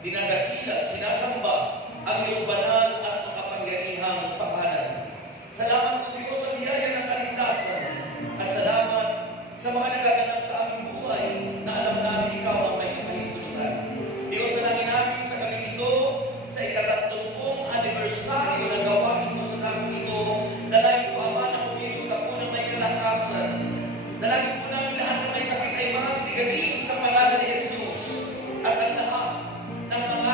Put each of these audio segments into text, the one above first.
dinadakila, sinasamba ang iyong banal at makapangyarihang pangalan. Salamat po Diyos sa biyaya ng kaligtasan at salamat sa mga nagaganap sa aming buhay na alam namin ikaw ang may kahintulutan. Diyos, dalangin namin sa galing ito, sa ika-30 anibersaryo ng gawain mo sa namin ito, dalangin ko Ama na kumilos ka po ng may kalakasan. Dalangin po namin lahat na may sakit ay magsigaling sa pangalan ni Jesus at ang lahat ng mga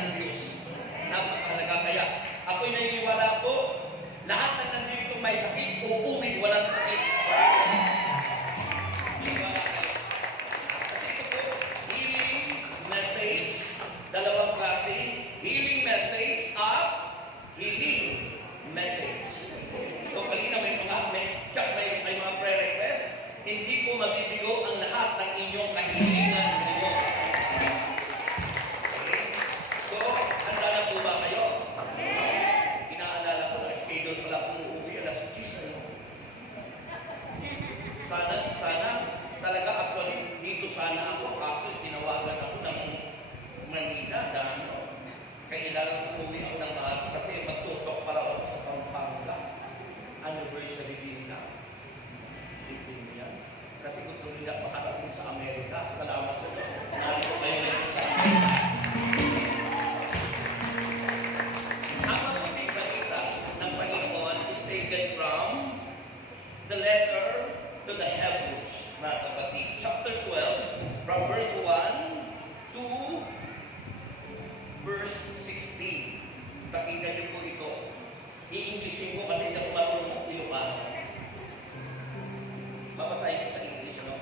ng Diyos. Napakahalaga. Kaya ako'y naniniwala po, lahat ng nandito may sakit, uuwi walang sakit. Naniniwala kayo. Kasi ito po, healing message, dalawang klase, healing message at healing message. So kanina may mga prayer request, hindi po mabibigo ang lahat ng inyong kahilingan ngayon. Okay? So, handa na po ba kayo? Inaalala ko na schedule pala kung uuwi na si Jesus. Sana talaga actually dito sana ako kaso tinawagan ako ng Manila dahil kailangan umuwi ako ng maaga kasi magtutok para ako sa Pampanga. Anniversary din na. Sipin niya. Kasi gusto nila makarating sa Amerika. Salamat sa Diyos. Narito kayo ngayon sa Amerika. Ang mabuting balita ng Panginoon is taken from the letter to the Hebrews, mga kapatid. Chapter 12, from verse 1 to verse 16. Pakinggan niyo po ito. I-Englishin ko kasi hindi ako marunong Ilocano. Babasahin ko sa English, ano?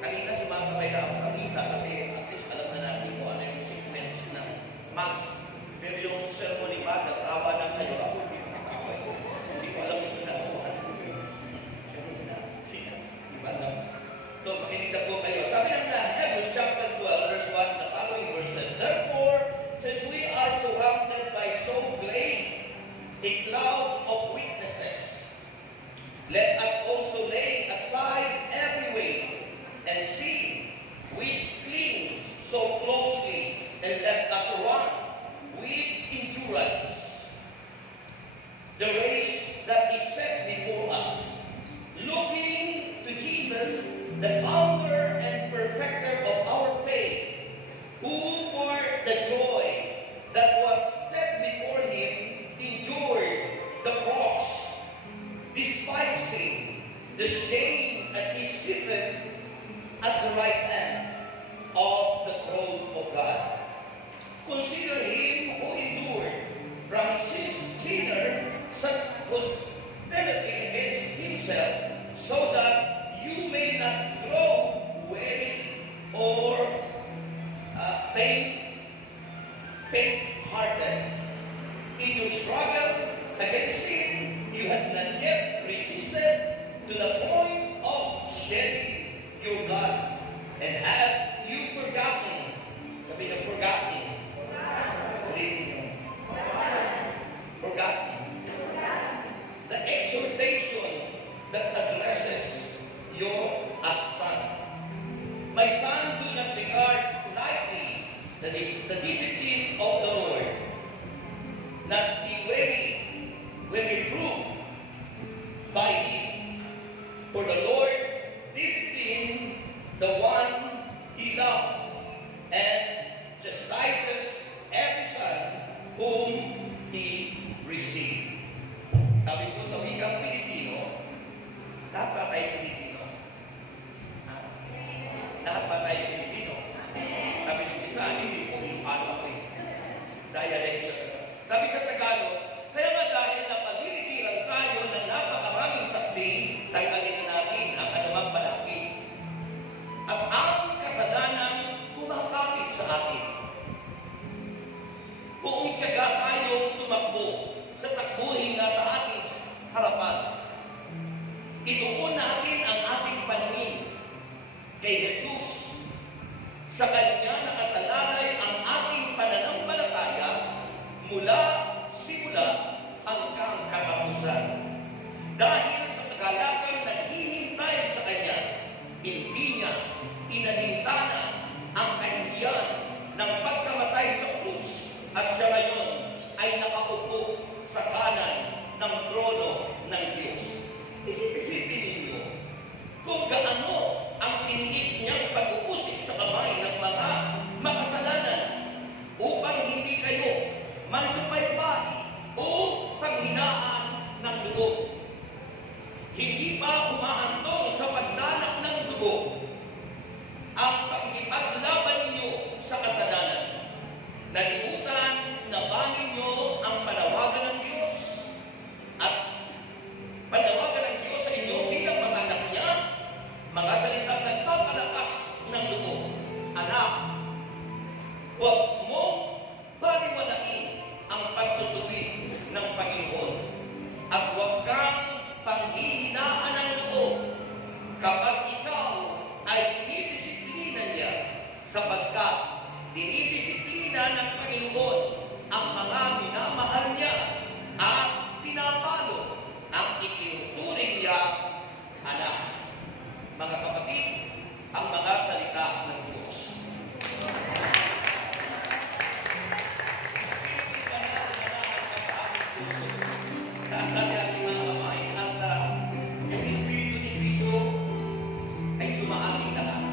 Kanina sumasabay na ako sa misa kasi at least alam na natin kung ano yung sequence ng Mass. Pero yung ceremony ba, natawa na kayo, ako hindi ko natawa. Hindi ko alam yung ginagawa ko. Kanina, diba na? So, makinig na po kayo. Sabi ng Hebrews chapter 12, verse 1, the following verses. Therefore, since we are surrounded by so great a cloud of witnesses, let us also lay aside every weight and sin which clings so closely, and let us run with endurance the race that is set before us, looking to Jesus, the founder and perfecter of our faith, who for the joy that was set before him endured the cross, despising the shame, and is seated at the right hand of the throne of God. Consider him who endured from sinner such hostility against himself, so that you may not grow weary or faint-hearted. In your struggle against sin, you have not yet resisted to the point of shedding your blood. And have you forgotten? Sabi na forgotten. Ulitin nyo. Forgotten. The exhortation that addresses your as son. My son, do not regard lightly the discipline of the Lord. Not be weary when reproved by him. For the Lord disciplines the one he loves, and chastises every son whom he receives. Sabi ko sa wikang Pilipino, lahat ba tayo Pilipino? Lahat ba tayo Pilipino? Sabi ng isa, hindi po Ilocano ako eh. panghihinaan ng loob kapag ikaw ay dinidisiplina niya, sapagkat dinidisiplina ng Panginoon ang mga minamahal niya at pinapalo ang itinuturing niya anak. Mga kapatid, ang mga salita ng Diyos. Espiritu Banal na nananahan sa aming puso. Taas natin ang mga kamay at yung Espiritu ni Cristo ay sumaating lahat.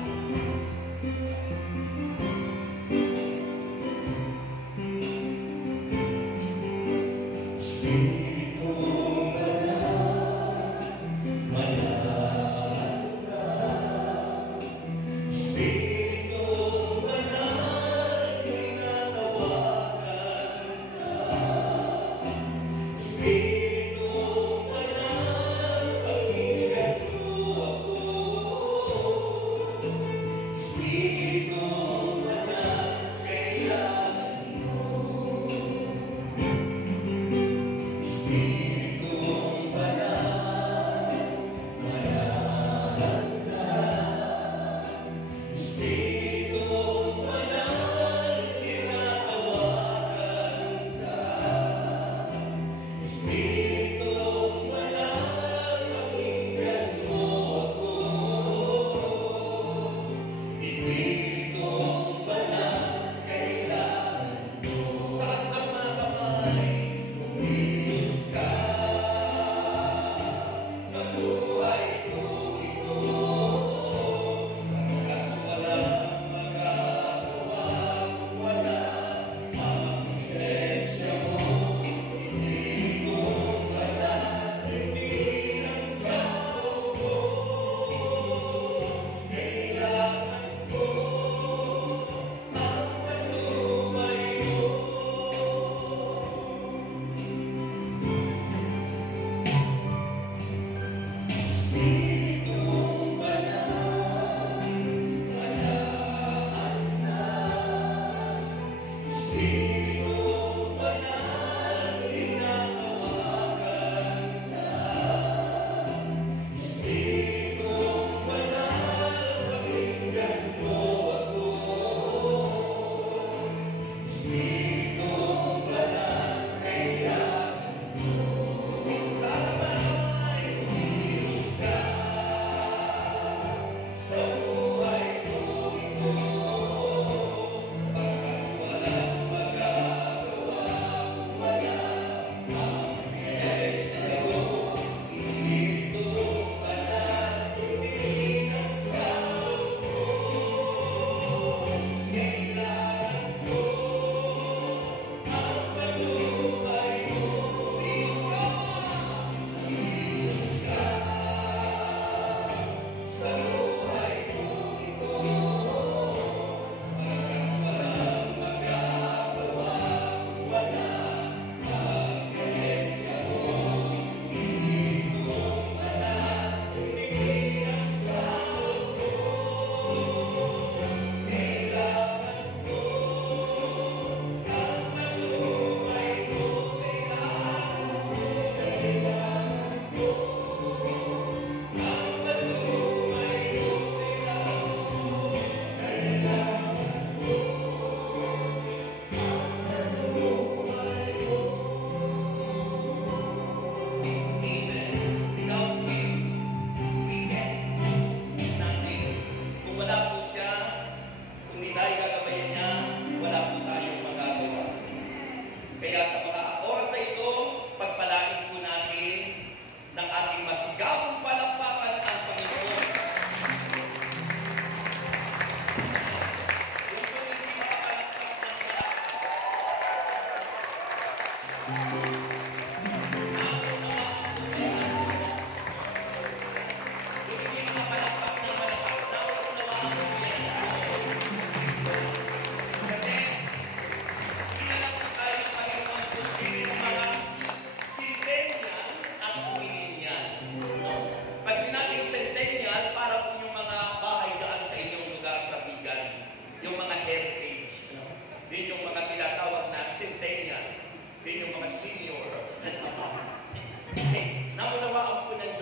Naunawaan po na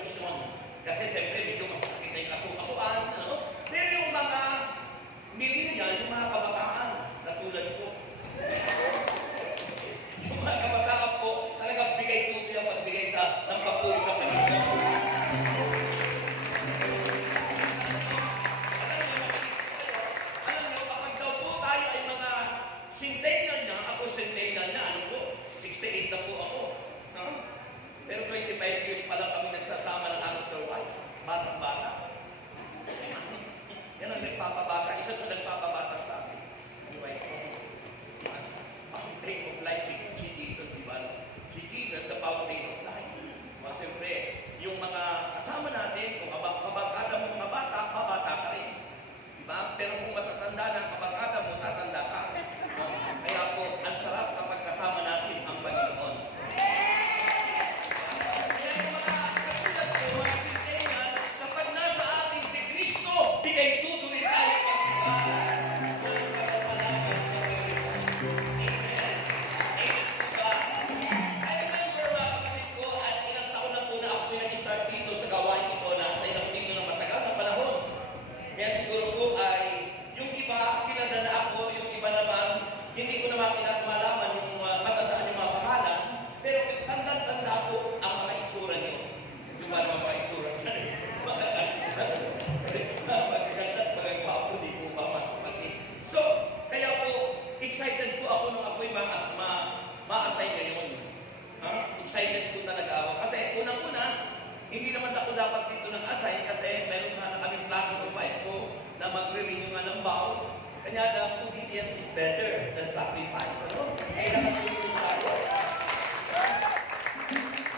dapat dito ng assign kasi meron sana kaming plano ng wife ko na magre-renew nga ng vows. Kanya lang, obedience is better than sacrifice. Ano? Kaya nakatulong tayo.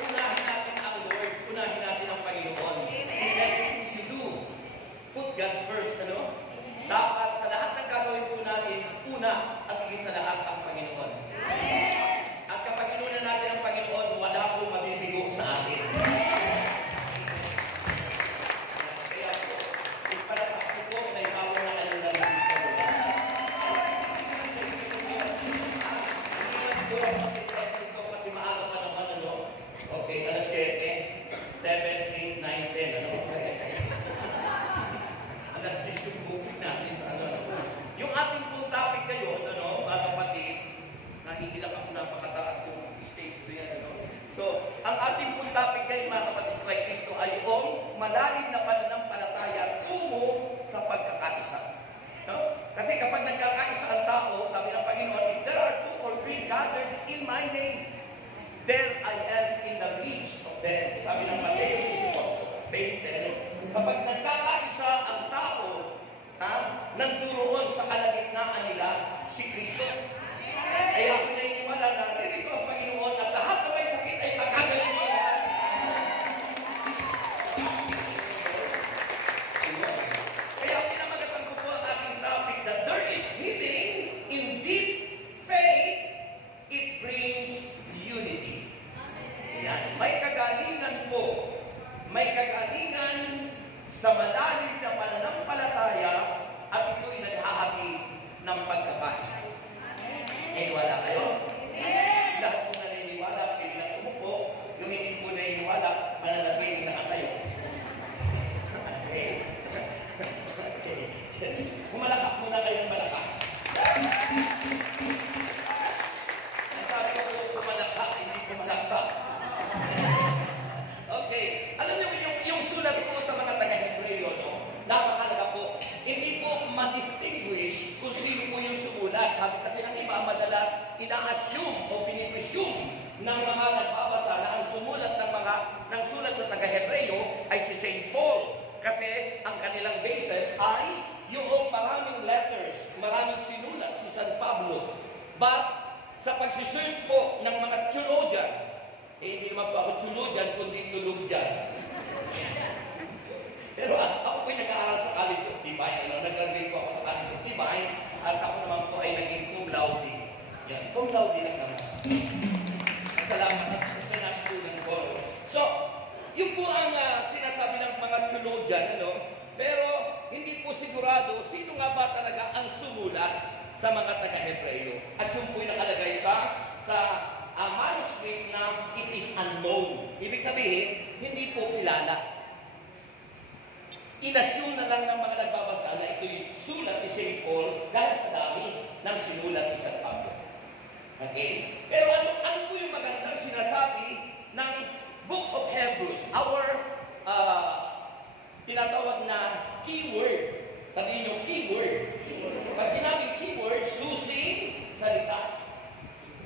Unahin natin ang Lord. Unahin natin ang Panginoon. In everything you do, put God first. Ano? Dapat sa lahat ng gagawin po natin, una at higit sa lahat ang Panginoon. At kapag inuna natin ang Panginoon, wala pong mabibigo sa atin. Kaya po, ipalakas ko po na ikaw na kayo lang sa Lord. Siguro ang mag-test ko kasi maaga pa naman, ano? Okay, alas 7, 7, 8, 9, 10, ano? Alas 10 yung booking natin, ano? Yung ating pong topic ngayon, ano, mga kapatid, nahihilang ako napakataas yung stage ko yan, ano? So, ang ating pong topic ngayon, mga kapatid kay Kristo, ay ang malalim na pananampalataya tungo sa pagkakaisa. No? Kasi kapag nagkakaisa ang tao, sabi ng Panginoon, if there are 2 or 3 gathered in my name, there I am in the midst of them. Sabi ng Mateo 20. Kapag nagkakaisa ang tao, nanduroon sa kalagitnaan nila si Kristo. Ay ako naniniwala na nirito ang Panginoon at lahat na may sakit ay pagkagaling niya. Kaya pinamagatan ko po ang aking topic that there is healing in deep faith, it brings unity. Yan. May kagalingan po. May kagalingan sa malalim na pananampalataya at ito'y naghahatid ng pagkakaisa. Naniniwala kayo? Lahat po naniniwala, pwede na umupo. Yung hindi po naniniwala, mananatiling na kayo. Kumalakak muna kayo ng malakas. Ang sabi ko, kumalakak, hindi kumalakak. Okay. Alam niyo, yung sulat ko sa mga taga-Hebreo, no? Napakalaga po. Hindi po ma-distinguish kung sino po yung sumulat. Sabi kasi ng iba, madalas ina-assume o pinipresume ng mga nagbabasa na ang sumulat ng sulat sa taga-Hebreo ay si St. Paul. Kasi ang kanilang basis ay yung maraming letters, maraming sinulat si San Pablo. But sa pagsisearch po ng mga theologian, hindi naman po ako theologian, kundi tulog dyan. Pero ako po'y nag-aaral sa College of Divine. Nag-graduate po ako sa College of Divine at ako naman po ay naging cum laude. Yan, cum laude lang naman. Salamat at gusto na tulang ko. So, yun po ang sinasabi ng mga theologian, pero hindi po sigurado sino nga ba talaga ang sumulat sa mga taga-Hebreo. At yun po'y nakalagay sa manuscript na it is unknown. Ibig sabihin, hindi po kilala. Inassume na lang ng mga nagbabasa na ito'y sulat ni St. Paul dahil sa dami ng sinulat ni San Pablo. Okay? Pero ano po yung magandang sinasabi ng Book of Hebrews, our tinatawag na keyword. Sabihin nyo, keyword. Pag sinabing keyword, susi, salita.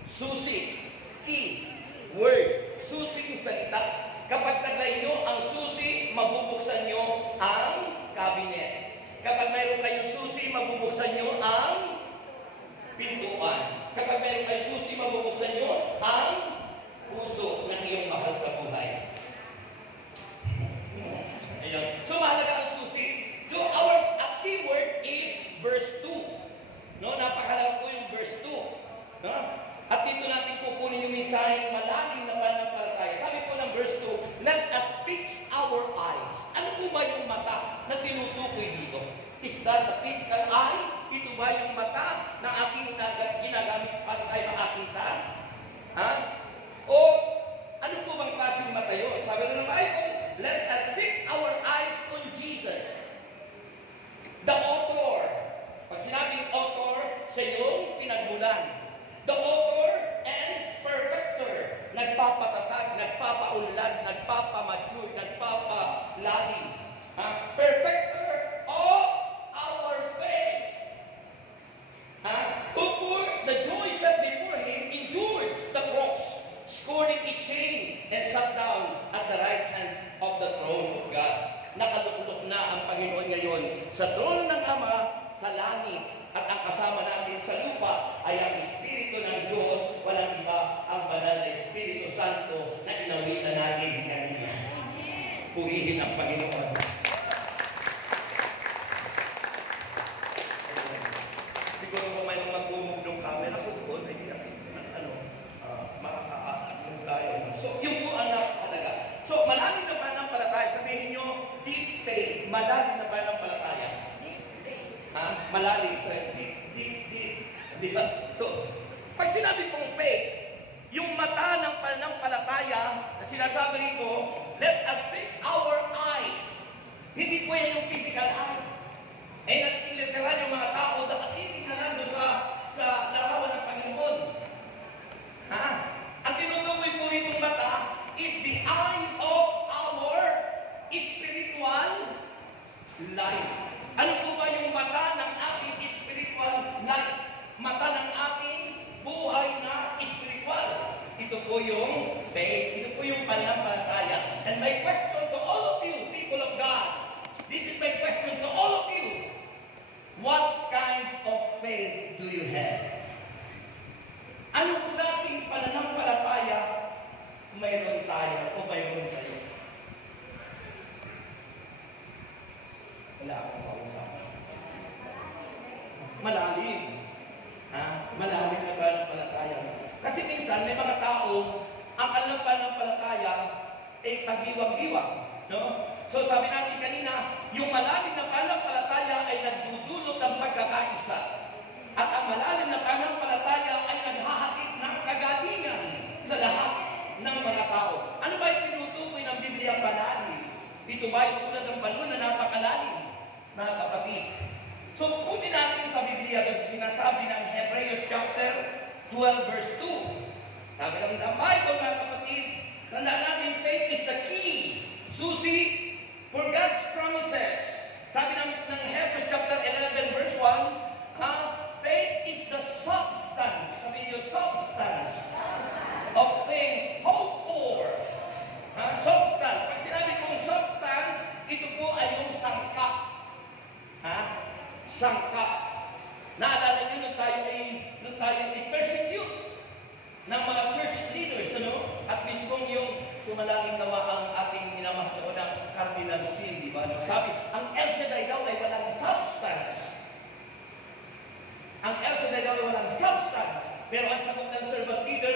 Susi, key, word. Susi, salita. Kapag taglay nyo ang susi, mabubuksan nyo ang cabinet. Kapag mayroon kayong susi, mabubuksan nyo ang pintuan. Kapag mayroon kayong susi, mabubuksan nyo ang puso ng iyong mahal sa buhay. Ayan. So, mahalaga ang susi. Our keyword is verse 2. Napakalaga po yung verse 2. At dito natin kukunin yung mensaheng malalim na pananampalataya. Sabi po ng verse 2, let us fix our eyes. Ano po ba yung mata na tinutukoy dito? Is that the physical eye? Ito ba yung mata na aking ginagamit para tayo makakita? O ano po bang klaseng mata yun? Sabi na ng Bible, let us fix our eyes on Jesus. The author. Pag sinabing author, siya yung pinagmulan. The author and perfecter. Nagpapatatag, nagpapaunlad, nagpapamature, nagpapalalim. Perfecter of our faith. Who for the joy set before him endured the cross, scorning its shame, and sat down at the right hand of the throne of God. sa trono ng Ama sa langit, at ang kasama natin sa lupa ay ang Espiritu ng Diyos, walang iba, ang banal na Espiritu Santo na inawitan natin kanina. Purihin ang Panginoon. Siguro kung may magmumog ng camera ko doon, ay at least makakaasap tayo. So, yung po ang napakalaga. So, malalim na pananampalataya, sabihin nyo, deep faith, malalim na pananampalataya. Ha? Malalim. So, deep. Di ba? So, pag sinabi pong faith, yung mata ng pananampalataya na sinasabi rito, let us fix our eyes. Hindi po yan yung physical eye. Eh, literal yung mga tao na titignan doon sa larawan ng Panginoon. Ha? Ang tinutukoy po rito mata is the eye of our spiritual life. Ano po ba yung mata ng ating spiritual life? Mata ng ating buhay na spiritual. Ito po yung faith. Ito po yung pananampalataya. And my question to all of you, people of God, this is my question to all of you. What kind of faith do you have? Anong klaseng pananampalataya mayroon tayo o mayroon tayo? Wala akong kausap. Malalim. Malalim na pananampalataya. Kasi minsan may mga tao, ang kanilang pananampalataya ay pagiwang-giwang. No? So sabi natin kanina, yung malalim na pananampalataya ay nagdudulot ng pagkakaisa. At ang malalim na pananampalataya ay naghahatid ng kagalingan sa lahat ng mga tao. Ano ba yung tinutukoy ng Biblia palalim? Ito ba yung tulad ng balon na napakalalim, mga kapatid? So, kunin natin sa Biblia doon sa sinasabi ng Hebrews chapter 12 verse 2. Sabi namin ng Bible, mga kapatid, tandaan natin, faith is the key, susi, for God's promises. Sabi ng Hebrews chapter 11 verse 1, faith is the substance, sabi niyo, substance of things hoped for. Substance. Pag sinabi kong substance, ito po ay yung sangkap. Sangkap. Naalala niyo nung tayo ay persecute ng mga church leaders, ano? At mismo yung sumalangin nawa ang ating minamahal ng Cardinal Sin, di ba? Sabi, ang El Shaddai daw ay walang substance. Ang El Shaddai daw ay walang substance. Pero ang sagot ng servant leader,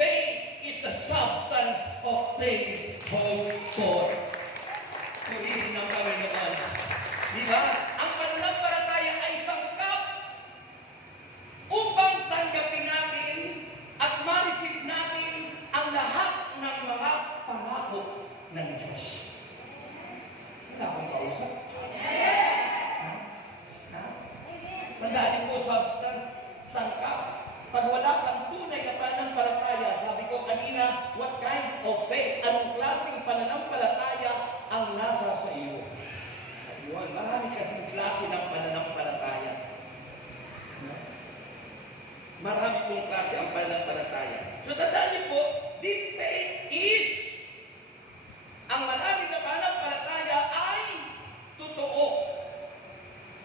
faith is the substance of things hoped for. Purihin ng Panginoon. Di ba? Ang pananampalataya ay sangkap upang tanggapin natin at ma-receive natin ang lahat ng mga pangako ng Diyos. Wala akong kausap. Tandaan niyo po, substance, sangkap. Pag wala kang tunay na pananampalataya, sabi ko kanina, what kind of faith? Anong klaseng pananampalataya ang nasa sa iyo? Ayun, marami kasing klase ng pananampalataya. Marami pong klase ang pananampalataya. So tandaan niyo po, deep faith is ang malalim na pananampalataya ay totoo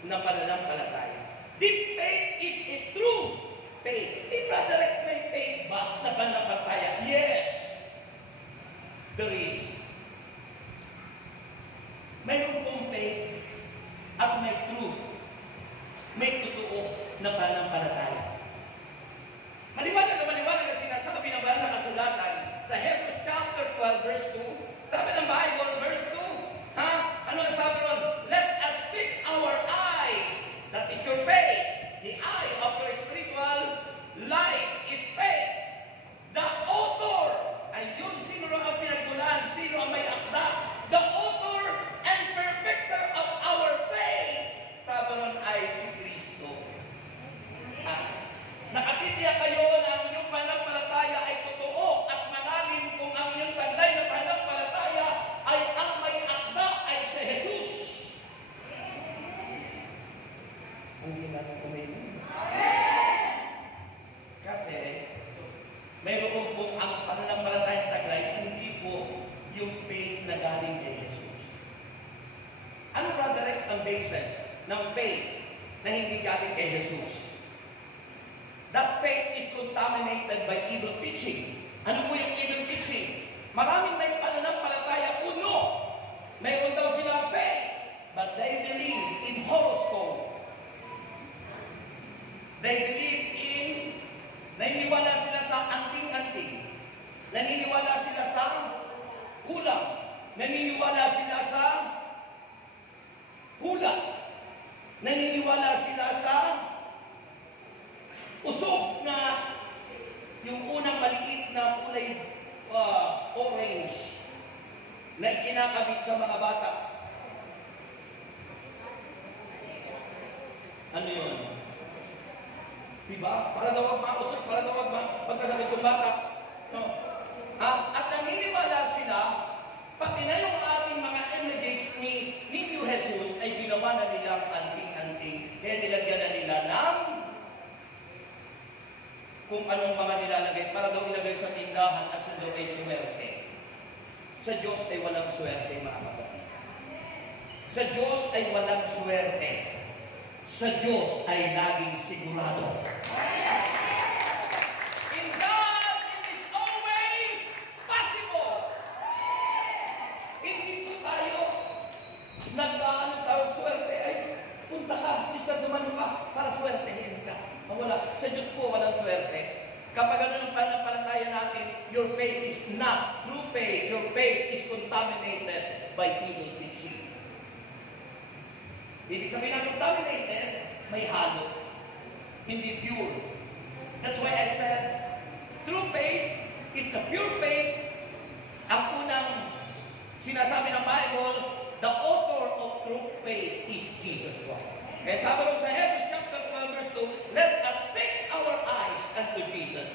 na pananampalataya. Deep faith is a true faith. Brother, explain faith ba na pananampalataya? Yes, there is. Mayroon pong faith at may truth. May totoo na pananampalataya. Maliwanag ang sinasabi ng banal na kasulatan sa Hebrews chapter 12 verse 2. Sabi ng Bible, verse 2, ano ang sabi ron? Let us fix our eyes. That is your faith. The eye of your spiritual life is faith. The author, ayun, sino ang pinagmulan? Sino ang may akda? The author and perfecter of our faith. Sabi ron ay si Kristo. basis ng faith na hindi galing kay Jesus. That faith is contaminated by evil teaching. Ano po yung evil teaching? Maraming may pananampalataya, puno. Mayroon daw silang faith, but they believe in horoscope. They believe in, naniniwala sila sa anting-anting. Naniniwala sila sa kulang. Naniniwala sila sa hula. Naniniwala sila sa usog na yung unang maliit na kulay orange na ikinakabit sa mga bata. Ano yun? Diba? Para daw mausok, para daw magkasakit yung bata. No? At naniniwala sila, pati na yung ating mga images ni New Jesus ay ginawa na nilang anting-anting. Kaya nilagyan na nila ng kung anong mga nilalagay para daw ilagay sa tindahan at daw ay swerte. Sa Diyos ay walang swerte, mga kapatid. Sa Diyos ay walang swerte. Sa Diyos ay laging sigurado. In God, it is always possible. Hindi po tayo nagkaan swerte ay punta ka, sister, dumano ka para swertehin ka. Wala. Sa Diyos po walang swerte. Kapag ano ng pananampalataya natin, your faith is not true faith. Your faith is contaminated by evil teaching. Ibig sabihin na contaminated, may halo. Hindi pure. That's why I said, true faith is the pure faith. Ang unang sinasabi ng Bible, the author of true faith is Jesus Christ. Kaya sabi rin sa Hebrews chapter 12 verse 2, let us fix our eyes unto Jesus.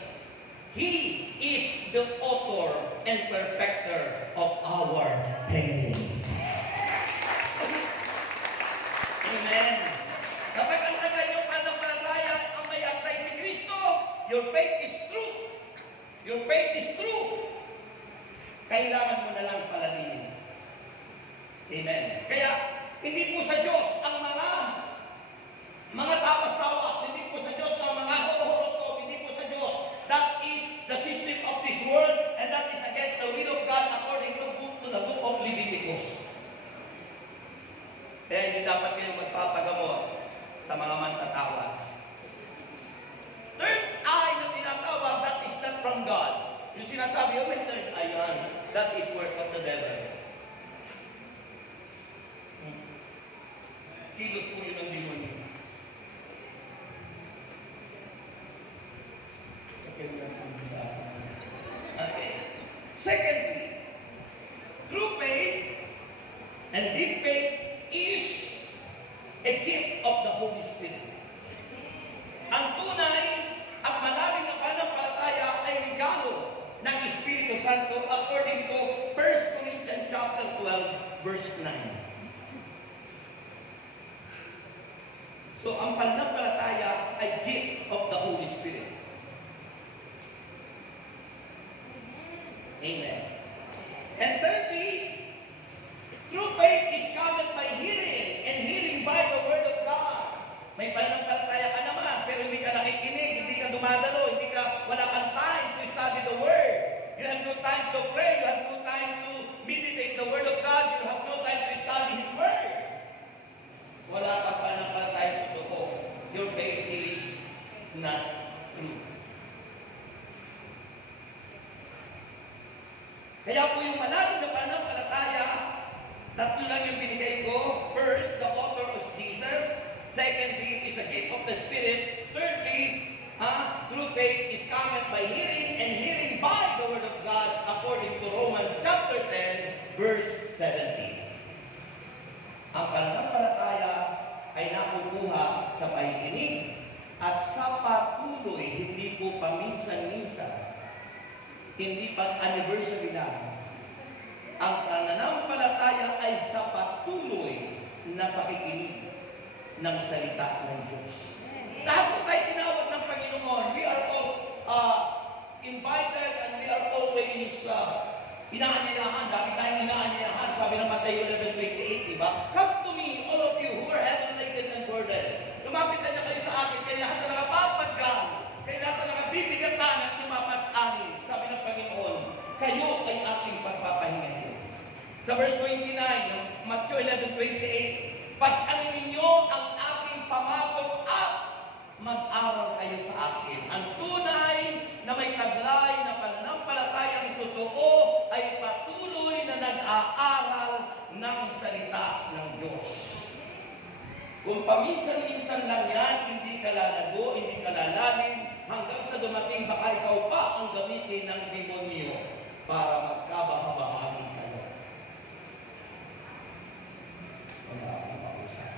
He is the author and perfecter of our faith. Amen. Kapag ang kanyang pananampalataya ang may antay si Kristo, your faith is true. Your faith is true. Kailangan mo na lang palalinin. Amen. Kaya, hindi po sa Diyos ang mga tapas-tawas, hindi po sa Diyos ang mga horoscope, hindi po sa Diyos. That is the system of this world, and that is against the will of God according to the book of Leviticus. Kaya hindi dapat kayong magpapagamot sa mga mantatawas. Third eye na tinatawag, that is not from God. Yung sinasabi, oh, may third eye yan. That is work of the devil. Kilos po yun ang demonyo. Okay. Secondly, true faith and deep faith is a gift of the Holy Spirit. Ang tunay at malalim na pananampalataya ay regalo ng Espiritu Santo according to 1 Corinthians chapter 12 verse 9. So, ang pananampalataya ay gift of the Holy Spirit. Amen. And thirdly, true faith is covered by hearing, and hearing by the Word of God. May pananampalataya ka naman, pero hindi ka nakikinig, hindi ka dumadalo, wala kang time to study the Word. You have no time to pray, you have no time to meditate the Word of God, you have no time to study His Word. Wala kang pananampalataya totoo. Your faith is not true. Kaya po yung malalim na pananampalataya, tatlo lang yung binigay ko. First, the author of Jesus. Secondly, is a gift of the Spirit. Thirdly, true faith is coming by hearing, and hearing by the Word of God, according to Romans chapter 10, verse 17. Ang pananampalataya ay nakukuha sa pakikinig at sa patuloy, hindi po paminsan-minsan. Hindi pag-anniversary lang. Ang pananampalataya ay sa patuloy na pakikinig ng salita ng Diyos. Lahat po tayo tinawag ng Panginoon. We are all invited and we are always inaanyayahan. Dami tayong inaanyayahan. Sabi ng Matthew 11:28, diba? Come to me, all of you who Lumapit na niya kayo sa akin, kay lahat na nakapapaggal, kay lahat na nakabibigatan at lumapas amin. Sabi ng Panginoon, kayo ay aking pagpapahingahin. Sa verse 29 ng Matthew 11:28, pasanin ninyo ang aking pamatok at mag-aral kayo sa akin. Ang tunay na may taglay na pananampalatayang totoo ay patuloy na nag-aaral ng salita ng Diyos. Kung paminsan-minsan lang yan, hindi ka lalago, hindi ka lalalim, hanggang sa dumating baka ikaw pa ang gamitin ng demonyo para magkabahabahagi kayo. Wala akong mausap.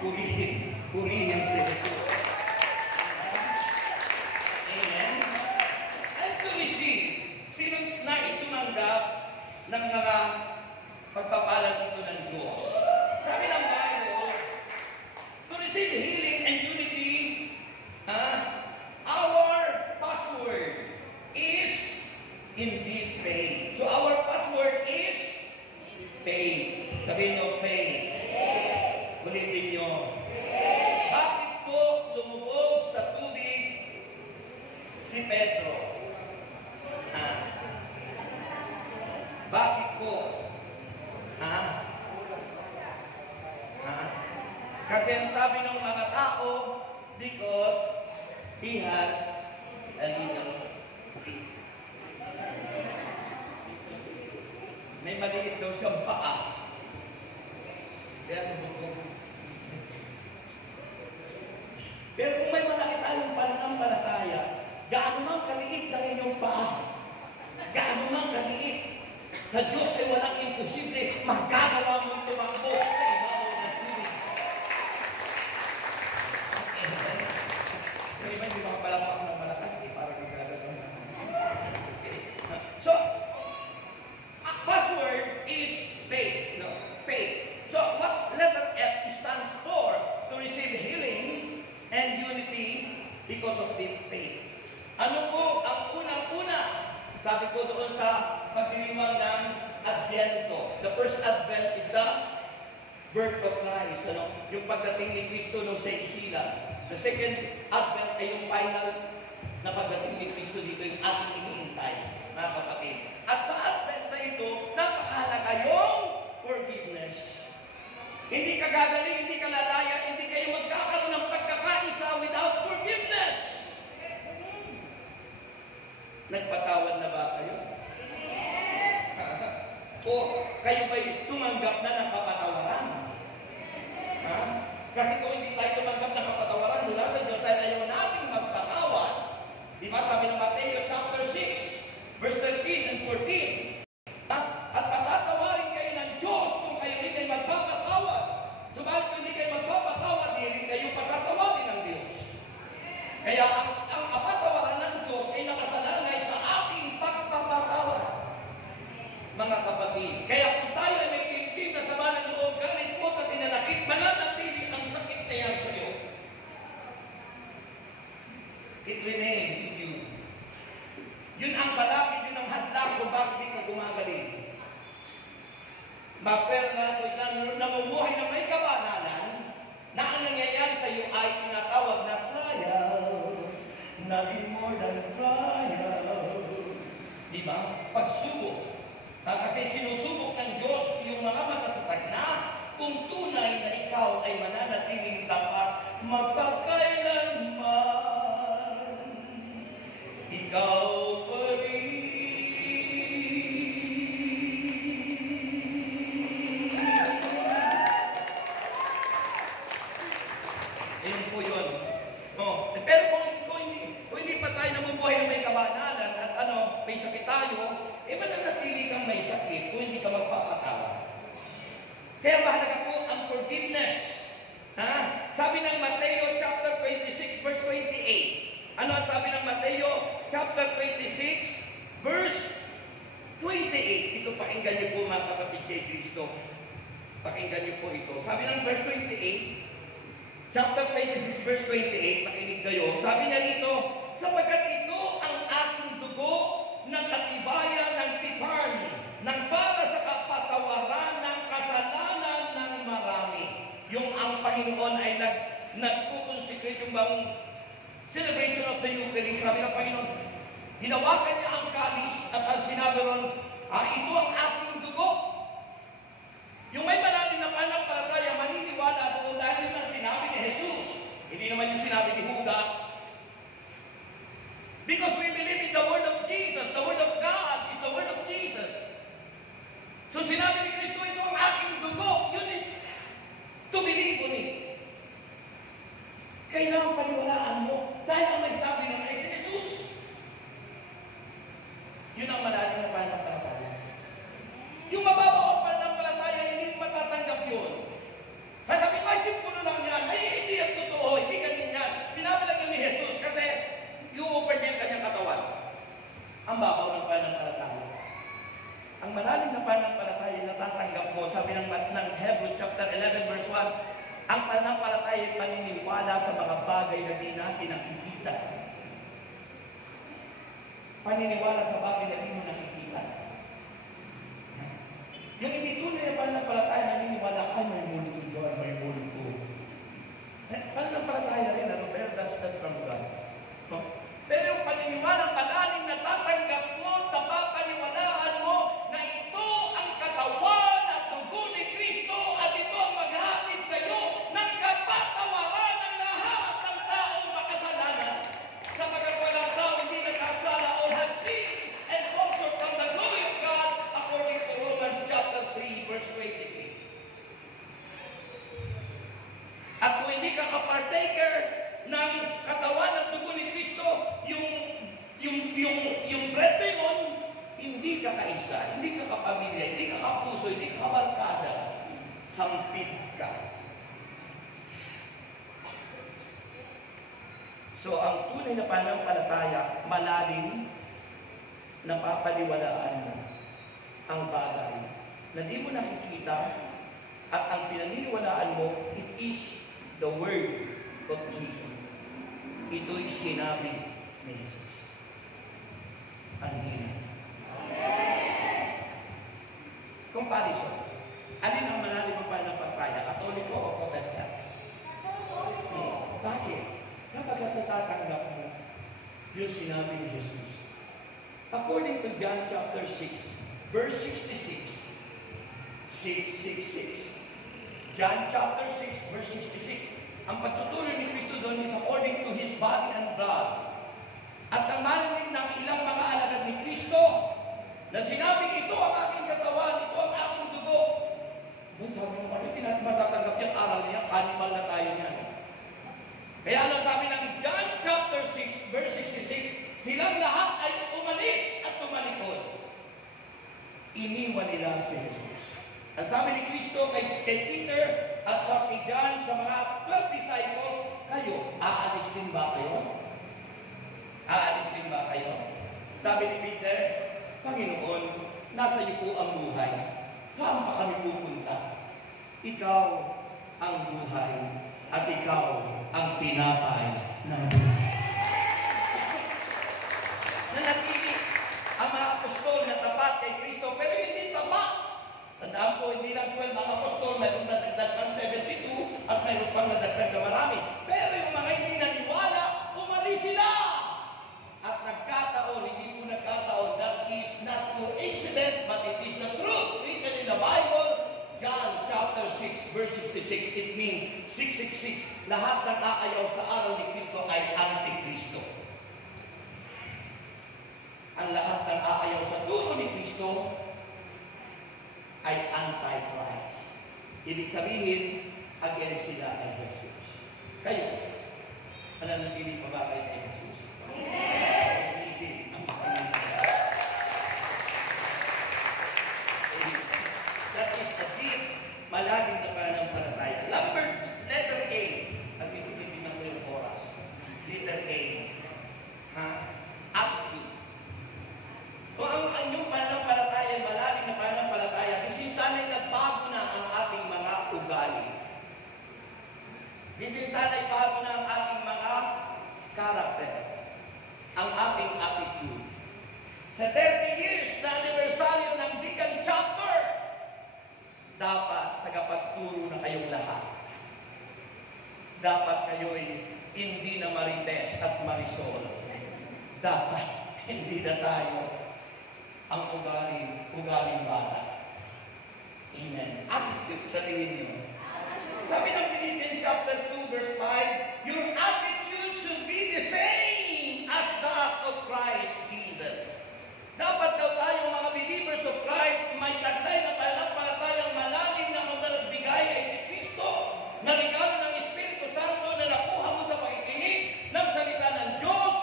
Purihin si Jesus. Amen? And to receive, sino nais tumanggap ng mga pagpapalag ito ng Diyos? Sabi ng Bible, to receive healing and unity, our password is indeed faith. So our password is faith. Sabihin nyo, faith. Ulitin nyo. Bakit po lumubog sa tubig si Pedro? Bakit po? Kasi ang sabi ng mga tao, because he has a little faith. May maliit daw siyang paa. Kaya pero kung may malaki tayong pananampalataya, gaano man kaliit ng inyong paa, gaano man kaliit, sa Diyos ay walang imposible, magagawa mong tumakbo sa ibabaw ng tubig. Yung iba, hindi makapalapak ng malakas, parang gagawin. So, password is faith. No? Faith. So, what letter F stands for? To receive healing and unity because of this faith. Ano po ang unang-una? Sabi ko doon sa pagdiriwang ng Advento. The first Advent is the birth of Christ. Ano? Yung pagdating ni Kristo nung sa isilang. The second Advent ay yung final na pagdating ni Kristo dito yung ating iniintay, mga kapatid. At sa Advent na ito, napakahalaga yung forgiveness. Hindi ka gagaling, hindi ka lalaya, hindi kayo magkakaroon ng pagkakaisa without forgiveness. Nagpatawad na ba kayo? O kayo ba'y tumanggap na ng kapatawaran? Kasi kung hindi tayo tumanggap ng kapatawaran mula sa Diyos, dahil ayaw natin magpatawad, di ba sabi ng Matthew chapter 6, verse 13 and 14, at patatawarin kayo ng Diyos kung kayo rin ay magpapatawad. Subalit kung hindi kayo magpapatawad, di rin kayo patatawarin ng Diyos. Kaya ang kapatawaran ng Diyos ay nakasalalay sa ating pagpapatawad. Mga kapatid, kaya kung tayo ay may kimkim na sama ng loob, galit mo at inanakit, mananatili ang sakit na yan sa iyo. It remains in you. Yun ang balakid, yun ang hadlang kung bakit di ka gumagaling. Namumuhay na may kabanalan na ang nangyayari sa iyo ay tinatawag na trials, nothing more than trials. Diba? Pagsubok. Kasi sinusubok ng Diyos yung mga matatatag na kung tunay na ikaw ay mananatiling tapat magpakailanman. Ikaw pa rin. Ayun po yun. Pero kung hindi pa tayo namumuhay na may kabanalan at may sakit tayo, mananatili kang may sakit kung hindi ka magpapatawa. Kaya mahalaga po ang forgiveness. Sabi ng Mateo chapter 26 verse 28. Ano ang sabi ng Mateo chapter 26 verse 28? Ito pakinggan niyo po mga kapatid kay Kristo. Pakinggan niyo po ito. Sabi ng verse 28, chapter 26 verse 28, pakinig kayo. Sabi niya dito, sapagkat ito ang aking dugo ng katibayan ng tipan, ng para sa kapatawaran ng kasalanan ng marami. Yung ang Panginoon ay nagkukonsecrate yung bang celebration of the Eucharist. Sabi ng Panginoon, hinawakan niya ang kalis at ang sinabi ron, ito ang aking dugo. Yung may malalim na pananampalataya, maniniwala doon dahil yun ang sinabi ni Jesus. Hindi naman yung sinabi ni Judas. Because we believe in the Word of Jesus. The Word of God is the Word of Jesus. So sinabi ni Kristo, ito ang aking dugo. Yun eh. To believe on it. Kailangan paniwalaan mo dahil ang may sabi ng ay si Jesus. Yun ang malalim na pananampalataya. Yung mababaw ang pananampalataya, hindi mo matatanggap yun. Sasabihin, may simpulo lang yan. Ay, hindi yan totoo. Hindi ganyan yan. Sinabi lang yun ni Jesus kasi i-open niya ang kanyang katawan. Ang babaw ng pananampalataya. Ang malalim na pananampalataya natatanggap mo, sabi ng Hebrews chapter 11 verse 1, ang pananampalataya ay paniniwala sa mga bagay na di natin nakikita. Paniniwala sa bagay na di mo nakikita. Yung initunay na pananampalataya, naniniwala ka, may multo yun, may multo. Pananampalataya rin, pero that's not from God. Pero yung paniniwala, panaling natatanggap mo, napapaniwalaan mo na ito ang katawan at dugo ni Kristo at ito ang maghahatid sa iyo ng kapatawaran ng lahat ng taong makasalanan. Sapagkat walang tao hindi nagkasala o have sinned and fall short from the glory of God according to Romans chapter 3 verse 23. At kung hindi ka kapartaker ng katawan at dugo ni Kristo, yung bread na yun, hindi ka kaisa, hindi ka kapamilya, hindi ka kapuso, hindi ka kabarkada, sampid ka. So, ang tunay na pananampalataya, malalim, napapaniwalaan mo ang bagay na di mo nakikita at ang pinaniniwalaan mo, it is the Word of Jesus. Ito'y sinabi ni Jesus. Ang hiling. Comparison. Alin ang malalim ang pananampalataya? Katoliko o Protestant? Bakit? Sapagat natatanggap mo yung sinabi ni Jesus. According to John chapter 6, verse 66. 666. John chapter 6, verse 66. Ang pagtuturo ni Kristo doon is according to His body and blood. At ang marinig ng ilang mga alagad ni Kristo na sinabi, ito ang aking katawan, ito ang aking dugo. Doon sabi mo, hindi natin matatanggap yung aral niya, animal na tayo niyan. Kaya ano sabi ng John chapter 6, verse 66, silang lahat ay umalis at tumalikod. Iniwan nila si Jesus. Ang sabi ni Kristo kay Peter at sa kay John sa mga 12 disciples, kayo, aalis din ba kayo? Aalis din ba kayo? Sabi ni Peter, Panginoon, nasa iyo po ang buhay. Saan pa kami pupunta? Ikaw ang buhay at ikaw ang tinapay ng buhay. Nanatili ang mga apostol na tapat kay Kristo, pero hindi tapat. Tandaan po, hindi lang 12 mga apostol, mayroong nadagdag ng 72 at mayroong pang nadagdag na marami. Pero yung mga hindi naniwala, umalis sila. At nagkataon, hindi po nagkataon, that is not coincidence, but it is the truth written in the Bible. John chapter 6, verse 66, it means 666. Lahat ng aayaw sa araw ni Kristo ay anti-Kristo. Ang lahat ng aayaw sa turo ni Kristo ay anti-Christ. Ibig sabihin, against sila ay Jesus. Kayo, mananatili pa ba kayo kay Jesus? Amen! That is a deep, malalim na pananampalataya. Letter A. Kasi hindi na ko yung oras. Letter A. Attitude. Kung ang inyong pananampalataya, malalim na pananampalataya, kasi sana'y nagbago na ang ating mga ugali. Kasi sana'y bago na ang ating mga character. Ang ating attitude. Sa 30 years na anibersaryo ng Deacon Chapter, dapat tagapagturo na kayong lahat. Marisol, dapat hindi na tayo ang ugaling bata. Amen. Attitude, sabihin niyo. Sabi ng Philippians chapter 2 verse 5, your attitude should be the same as that of Christ Jesus. Dapat daw tayong mga believers of Christ, may taglay na pananampalatayang malalim na magbigay ay si Kristo, na regalo ng Espiritu Santo na nakuha mo sa pakikinig ng salita ng Diyos.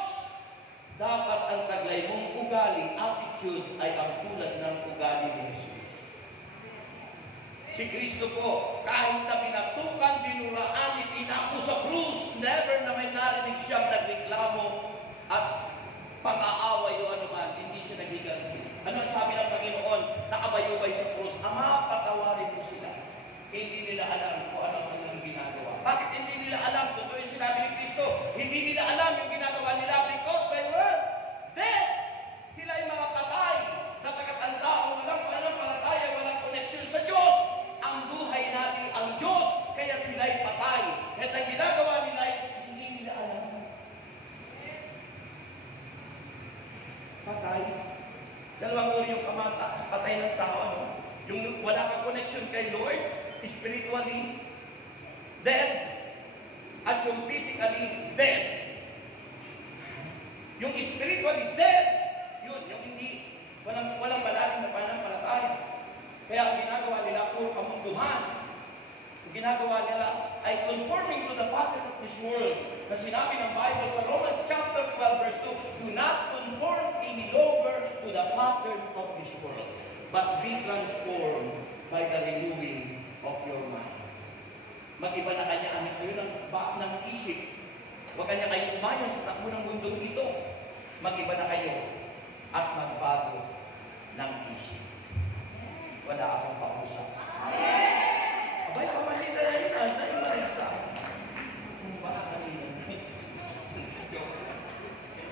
Dapat ang taglay mong ugali, attitude, ay ang tulad ng ugali ni Jesus. Si Kristo po, kahit na pinatukan, dinuraan, ipinako sa krus, never na may narinig siyang nagreklamo at pang-aaway o ano man, hindi siya nagiganti. Ano ang sabi ng Panginoon? Nakabayubay sa krus, Ama, patawarin mo sila. Hindi nila alam kung ano ang ginagawa. Bakit hindi nila alam? Totoo yung sinabi ni Kristo. Hindi nila alam yung ginagawa nila because they were dead. Sila ay mga patay. Sapagkat ang taong walang pananampalataya, walang connection sa Diyos. Ang buhay natin ang Diyos, kaya sila ay patay. At ang ginagawa nila ay hindi nila alam. Patay. Dalawang uri yung patay ng tao. Ano? Yung wala kang connection kay Lord, spiritually dead. At yung physically dead. Yung spiritually dead, yun, yung hindi, walang malalim na pananampalataya. Kaya ang ginagawa nila, puro kamunduhan. Ang ginagawa nila ay conforming to the pattern of this world. Na sinabi ng Bible sa Romans chapter 12 verse 2, do not conform any longer to the pattern of this world, but be transformed by the renewing of your mind. Mag-iba na kanya-kanya kayo ng isip. Huwag kanya kayo umayon sa takbo ng mundong ito. Mag-iba na kayo at magbago ng isip. Wala akong pausap. Abay, ako manila na yun. Ano yung marista? Kung baka kanina.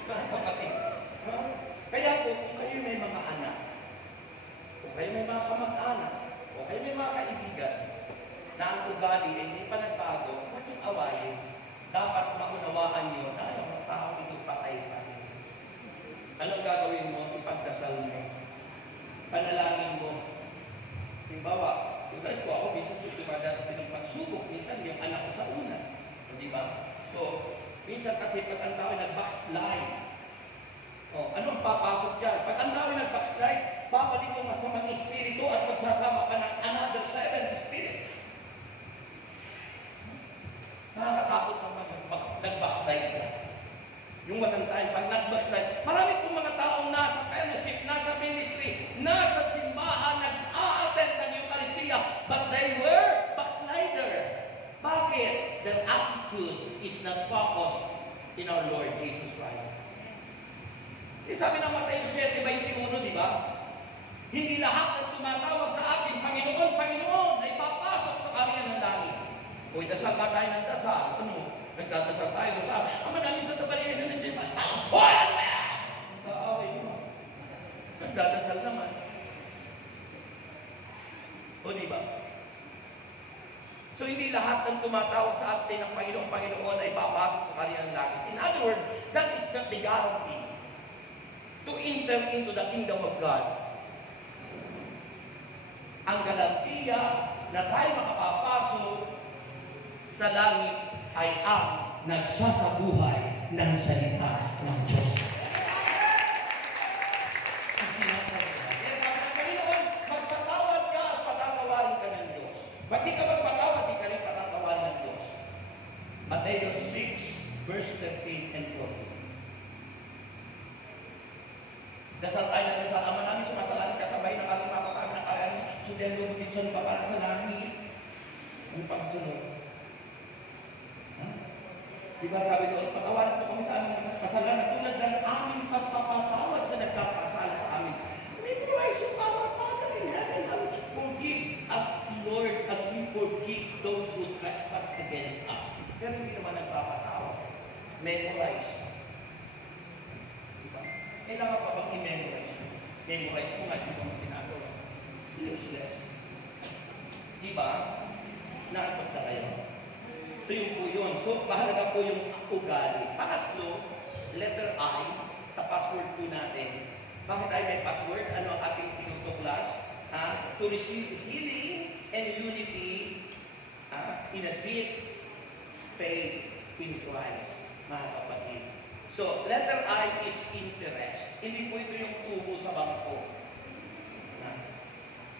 Kapatid. Kaya po, kung kayo may mga anak, kung kayo may mga kamag-anak, o kayo may mga kaibigan, na ang ugali ay hindi pa nagbago, huwag yung awayin. Dapat maunawaan nyo na yung mga tao ito patay pa. Anong gagawin mo? Ipagdasal mo. Panalangin mo. Halimbawa, tulad ko ako, minsan dumadanas din ng pagsubok, minsan yung anak ko sa una. Di ba? So, minsan kasi pag ang tao nag-backslide, anong papasok dyan? Pag ang tao nag-backslide, babalik yung masamang espiritu at magsasama ka ng another 7 spirits. Nakakatakot naman nag-backslide ka. Yung walang time, pag nag-backslide, marami pong mga taong nasa fellowship, nasa ministry, nasa simbahan, nag-a-attend ng Eucharistia, but they were backslider. Bakit? Their attitude is not focused in our Lord Jesus Christ. Sabi ng Mateo 7:21, di ba? Hindi lahat ng tumatawag sa akin, Panginoon, Panginoon, ay papasok sa kariyan ng langit. O dasal ba tayo ng dasal? Ano? Nagdadasal tayo sa Ama namin sa tabariyan na nandiyan ba? Hoy! Ano ba yan? Nag-aaway mo. Nagdadasal naman. O diba? So hindi lahat ng tumatawag sa atin ng Panginoon ay papasok sa kariyan ng langit. In other words, that is not the guarantee to enter into the kingdom of God. Ang garantiya na tayo makapapasok sa langit ay ang nagsasabuhay ng salita ng Diyos. Kasi nasa kaya sabi ng Panginoon, magpatawad ka at patatawarin ka ng Diyos. Ba't di ka magpatawad, di ka rin patatawarin ng Diyos. Mateo 6, verse 13 and 14. Dasal tayo na dasal. Ama namin, sumasalan kasabay na kalima pa kami ng kalayan. Sudyan lumutid sa lupa para sa langit. Ang pagsunod. Diba sabi doon, patawarin po kami sa aming kasalanan tulad ng aming pagpapatawad sa nagkakasala sa amin. Memorize yung our Father in heaven, how we forgive us, Lord, as we forgive those who trespass against us. Pero hindi naman nagpapatawad. Memorize. Diba? Kailangan pa bang i-memorize mo? Memorize mo nga, hindi mo ginagawa. Useless. Diba? Nakapag na kayo. So yun po yun. So, mahalaga po yung ugali. Pangatlo, letter I sa password po natin. Bakit tayo may password? Ano ang ating tinutuklas? To receive healing and unity in a deep faith in Christ, mga kapatid. So, letter I is interest. Hindi po ito yung tubo sa bangko.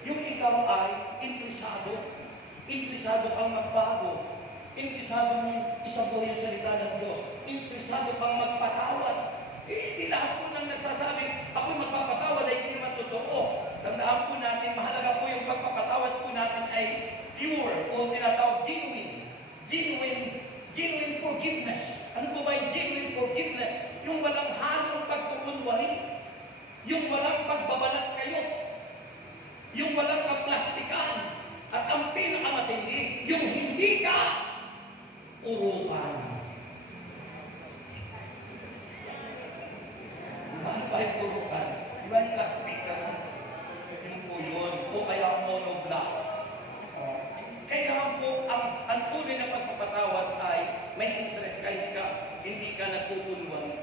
Yung ikaw ay interesado. Interesado kang magbago. Interesado mong isabuhay yung salita ng Diyos. Interesado kang magpatawad. Hindi lahat po nang nagsasabing, ako'y magpapatawad ay hindi naman totoo. Tandaan po natin, mahalaga po yung pagpapatawad po natin ay pure o tinatawag genuine. Genuine forgiveness. Ano po ba yung genuine forgiveness? Yung walang halong pagkukunwari. Yung walang pagbabalat kayo. Yung walang kaplastikan. At ang pinakamatindi, yung hindi ka urukan. Ano ba yung urukan? Di ba yung plastic ka? Yun po yun. O kaya monoblock. Kaya po, ang tunay na pagpapatawad ay may interest kahit hindi ka nagkukunwari.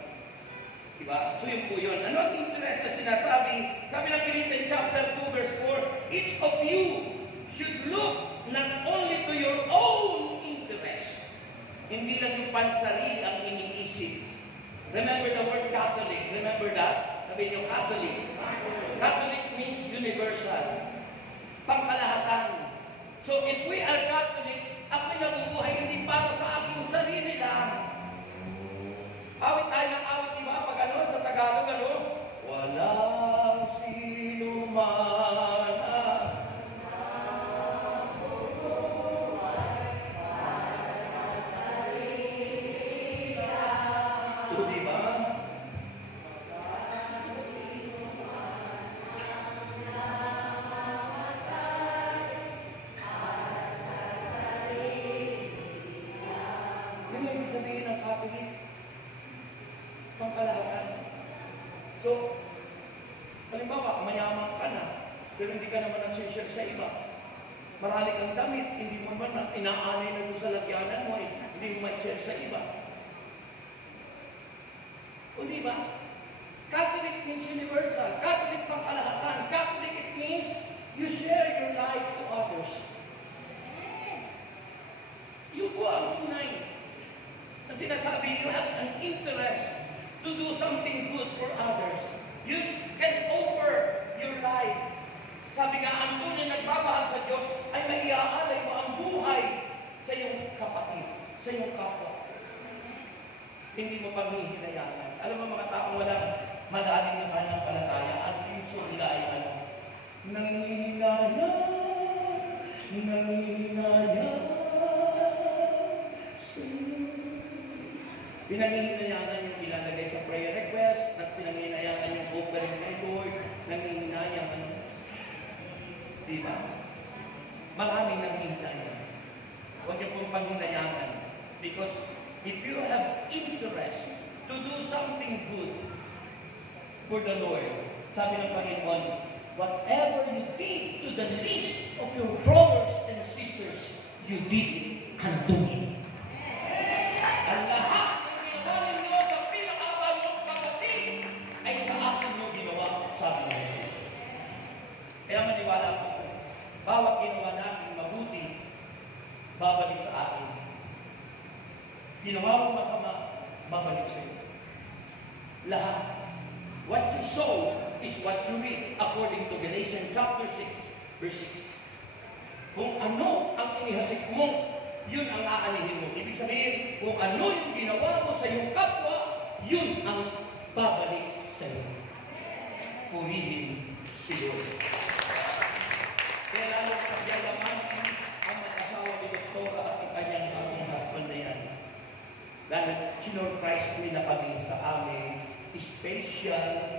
Diba? So yun po yun. Ano ang interest na sinasabi? Sabi ng Philippians chapter 2 verse 4, each of you should look not only to your own interest. Hindi lang yung pansarili ang iniisip. Remember the word Catholic. Remember that? Sabi niyo, Catholic. Catholic means universal. Pangkalahatan. So if we are Catholic, ako'y nabubuhay hindi para sa aking sarili lang. Awit tayo ng awit, di ba? Pag ano, sa Tagalog, ano? Walang sino man o, di ba? Yun ang ibig sabihin ng Catholic. Pangkalahatan. So, halimbawa, mayaman ka na, pero hindi ka naman nagsishare sa iba. Marami kang damit, hindi mo naman inaanay na doon sa lagyanan mo, hindi mo ma-share sa iba. O di ba? Catholic means universal. Catholic pangkalahatan. Catholic, it means you share your life to others. Yun po ang tunay. Na sinasabi, you have an interest to do something good for others. You can offer your life. Sabi nga, ang tunay nagmamahal sa Diyos ay maiaalay mo ang buhay sa iyong kapatid, sa iyong kapwa. Hindi mo paghihinayangan. Alam mo mga taong walang malalim na pananampalataya, ang puso nila ay ano? Nangihinayang sa iyo. Pinangihinayangan yung ilalagay sa prayer request, at pinangihinayangan yung offering kay Lord, nangihinayang ano. Diba? Maraming nangihinayang. Huwag niyo pong panghinayangan. Because if you have interest to do something good for the Lord, sabi ng Panginoon, whatever you did to the least of your brothers and sisters, you did it unto me. Ang lahat ng ginawa ninyo sa pinakabalong kapatid ay sa akin nyo ginawa, sabi ng Jesus. Kaya maniwala ko, bawat ginawa natin mabuti, babalik sa atin. Ginawa mo masama, babalik sa iyo. Lahat. What you sow is what you reap, according to Galatians chapter 6, verse 6. Kung ano ang inihasik mo, yun ang aanihin mo. Ibig sabihin, kung ano yung ginawa mo sa iyong kapwa, yun ang babalik sa iyo. Purihin si Lord. Kaya lalo pagyalaman ang mag-asawa ni Doktora at ang kanyang bagong husband na yan. Dahil sinurprise nila kami sa aming special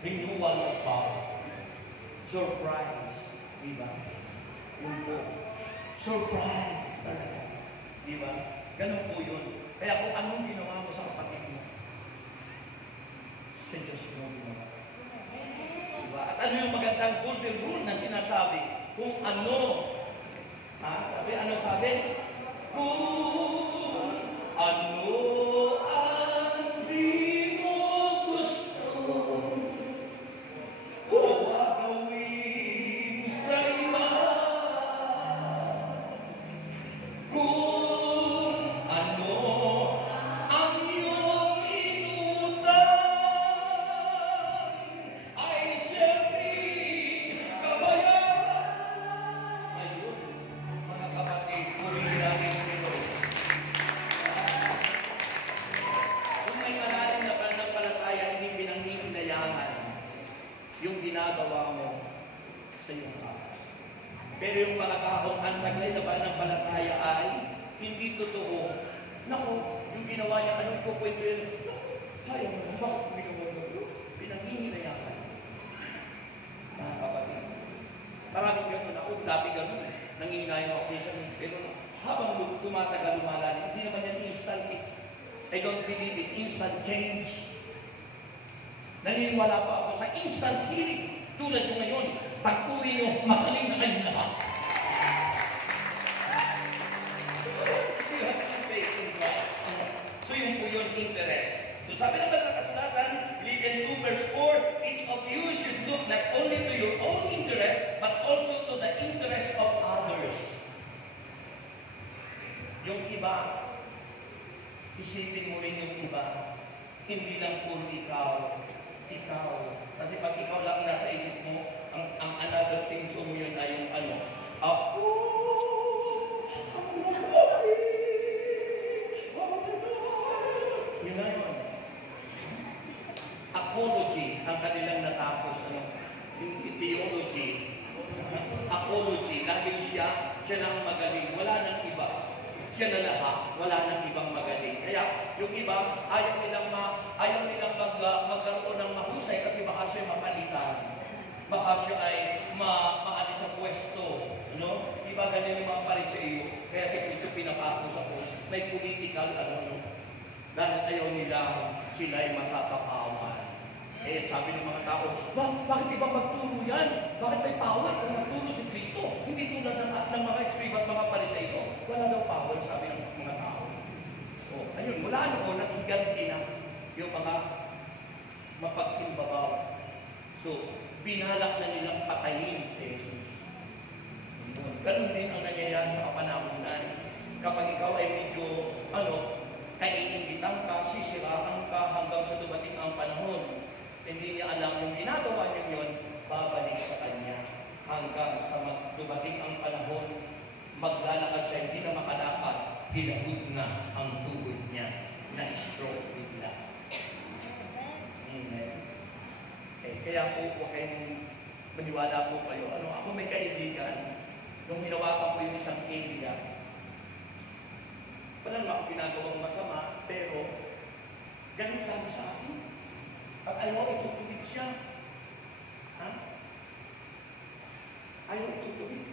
renewal of power. Surprise. Diba? Yun po. Surprise talaga. Diba? Ganun po yun. Kaya kung anong ginawa mo sa kapatid mo, sa Diyos mo ginawa. Diba? At ano yung magandang golden rule na sinasabi? Kung ano, sabi? Kung ano ang di mo gusto, huwag gawin sa iba. Kung ano ang iyong inutang, ay siyempre kabayaran. Ayun, mga kapatid, purihin natin ito. Kung may malalim na pananampalataya, hindi pinanghihinayangan yung ginagawa mo sa iyong kapwa. Pero yung mga taong ang taglay na pananampalataya ay hindi totoo. Naku, yung ginawa niya, anong ko pwede yun? Sayang mo, bakit hindi ka mo? Pinanghihinayangan. Mga kapatid. Maraming gano'n ako, dati gano'n eh. Nangingayon ako sa mga. Pero habang tumatagal, lumalalim, hindi naman yan instant eh. I don't believe it. Instant change. Naniniwala pa ako sa instant healing. Tulad ko ngayon, pag-uwi nyo, magaling na kayo lahat. You have to faith in God. So yun po yun, interest. So sabi naman ng kasulatan, Philippians 2 verse 4, each of you should look not only to your own interest, but also to the interest of others. Yung iba, isipin mo rin yung iba. Hindi lang puro ikaw. Kasi pag ikaw lang nasa isip mo, ang another thing mo yun ay yung ano, ako, yun na yun. Apology, ang kanilang natapos, theology, apology, laging siya lang magaling, wala nang iba. Siya na lahat, wala nang ibang magaling. Kaya, yung iba, ayaw nilang magkaroon ng mahusay kasi baka siya mapalitan. Baka siya ay maalis sa pwesto. No? Diba ganyan yung mga Pariseo? Kaya si Kristo pinapakos ako. May political, dahil ayaw nila sila ay masasapawan. Eh, sabi ng mga tao, bakit iba magturo yan? Bakit may power kung magturo si Kristo? Hindi tulad ng mga escriba at mga Pariseo. Wala daw power, sabi ng mga tao. So, ayun, mula noon, naghiganti na yung mga mapagtimbabaw. So, binalak na nilang patayin si Jesus. Ganun din ang nangyayari sa kapanahunan. Kapag ikaw ay medyo, kaiingitan ka, sisiraan ka hanggang sa dumating ang panahon. Hindi niya alam yung ginagawa niya yun, babalik sa kanya. Hanggang sa dumating ang panahon, maglalakad siya, hindi na makalakad, hinahod na ang tuhod niya, na-stroke bigla. Amen. Kaya po, huwag kayong maniwala po kayo. Ako may kaibigan, nung hinawakan ko yung isang kaibigan, walang ako ginagawang masama, pero ganun lang sa akin. At ayaw itutubig siya. Ayaw itutubig.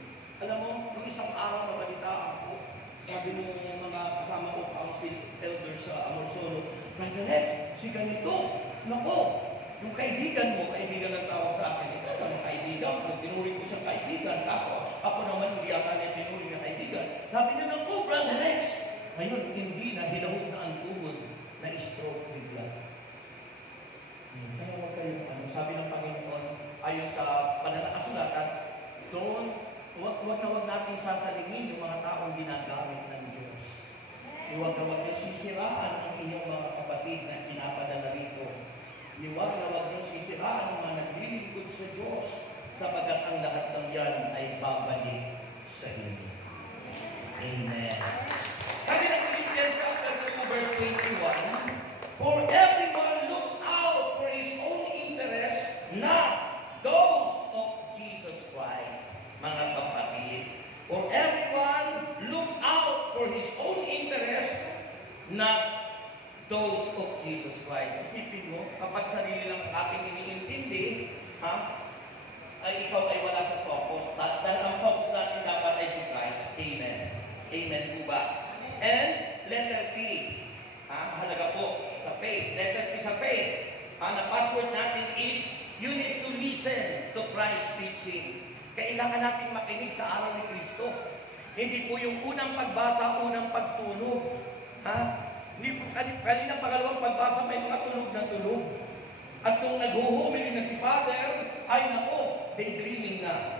Alam mo, nung isang araw na balita ako, sabi mo yung mga kasama ko, council elders sa Amorsolo, Brother Ed, si ganito, nako, yung kaibigan mo, kaibigan ang tawag sa akin, ito naman kaibigan ko, tinuring ko siyang kaibigan, kaso ako naman hindi ata niya tinuring na kaibigan. Sabi niya, nako, Brother Ed, ngayon, hindi na, hinahog na ang tuhod, na-stroke bigla. Kaya huwag kayong, sabi ng Panginoon, ayon sa pananakasulatan, huwag natin sasalingin yung mga taong ginagamit ng Diyos. Huwag niyong sisiraan ang inyong mga kapatid na pinapadala rito. Huwag niyong sisiraan ang mga naglilingkod sa Diyos, sapagkat ang lahat ng yan ay babalik sa inyo. Amen. Sabi ng Philippians chapter 2 verse 21, for everyone looks out for his own interest, not those of Jesus Christ. Mga kapatid, for everyone look out for his own interest, not those of Jesus Christ. Isipin mo, kapag sarili lang ating iniintindi, ay ikaw ay wala sa focus. Dahil ang focus natin dapat ay si Christ. Amen. Amen po ba? And letter P, mahalaga po sa faith. Letter P sa faith, na password natin is, you need to listen to Christ's teaching. Kailangan natin makinig sa araw ni Kristo. Hindi po yung unang pagbasa, unang pagtulog. Ha? Hindi po, kanina pangalawang pagbasa may mga tulog na tulog. At kung naghuhumili na si Father, ay nako, daydreaming na.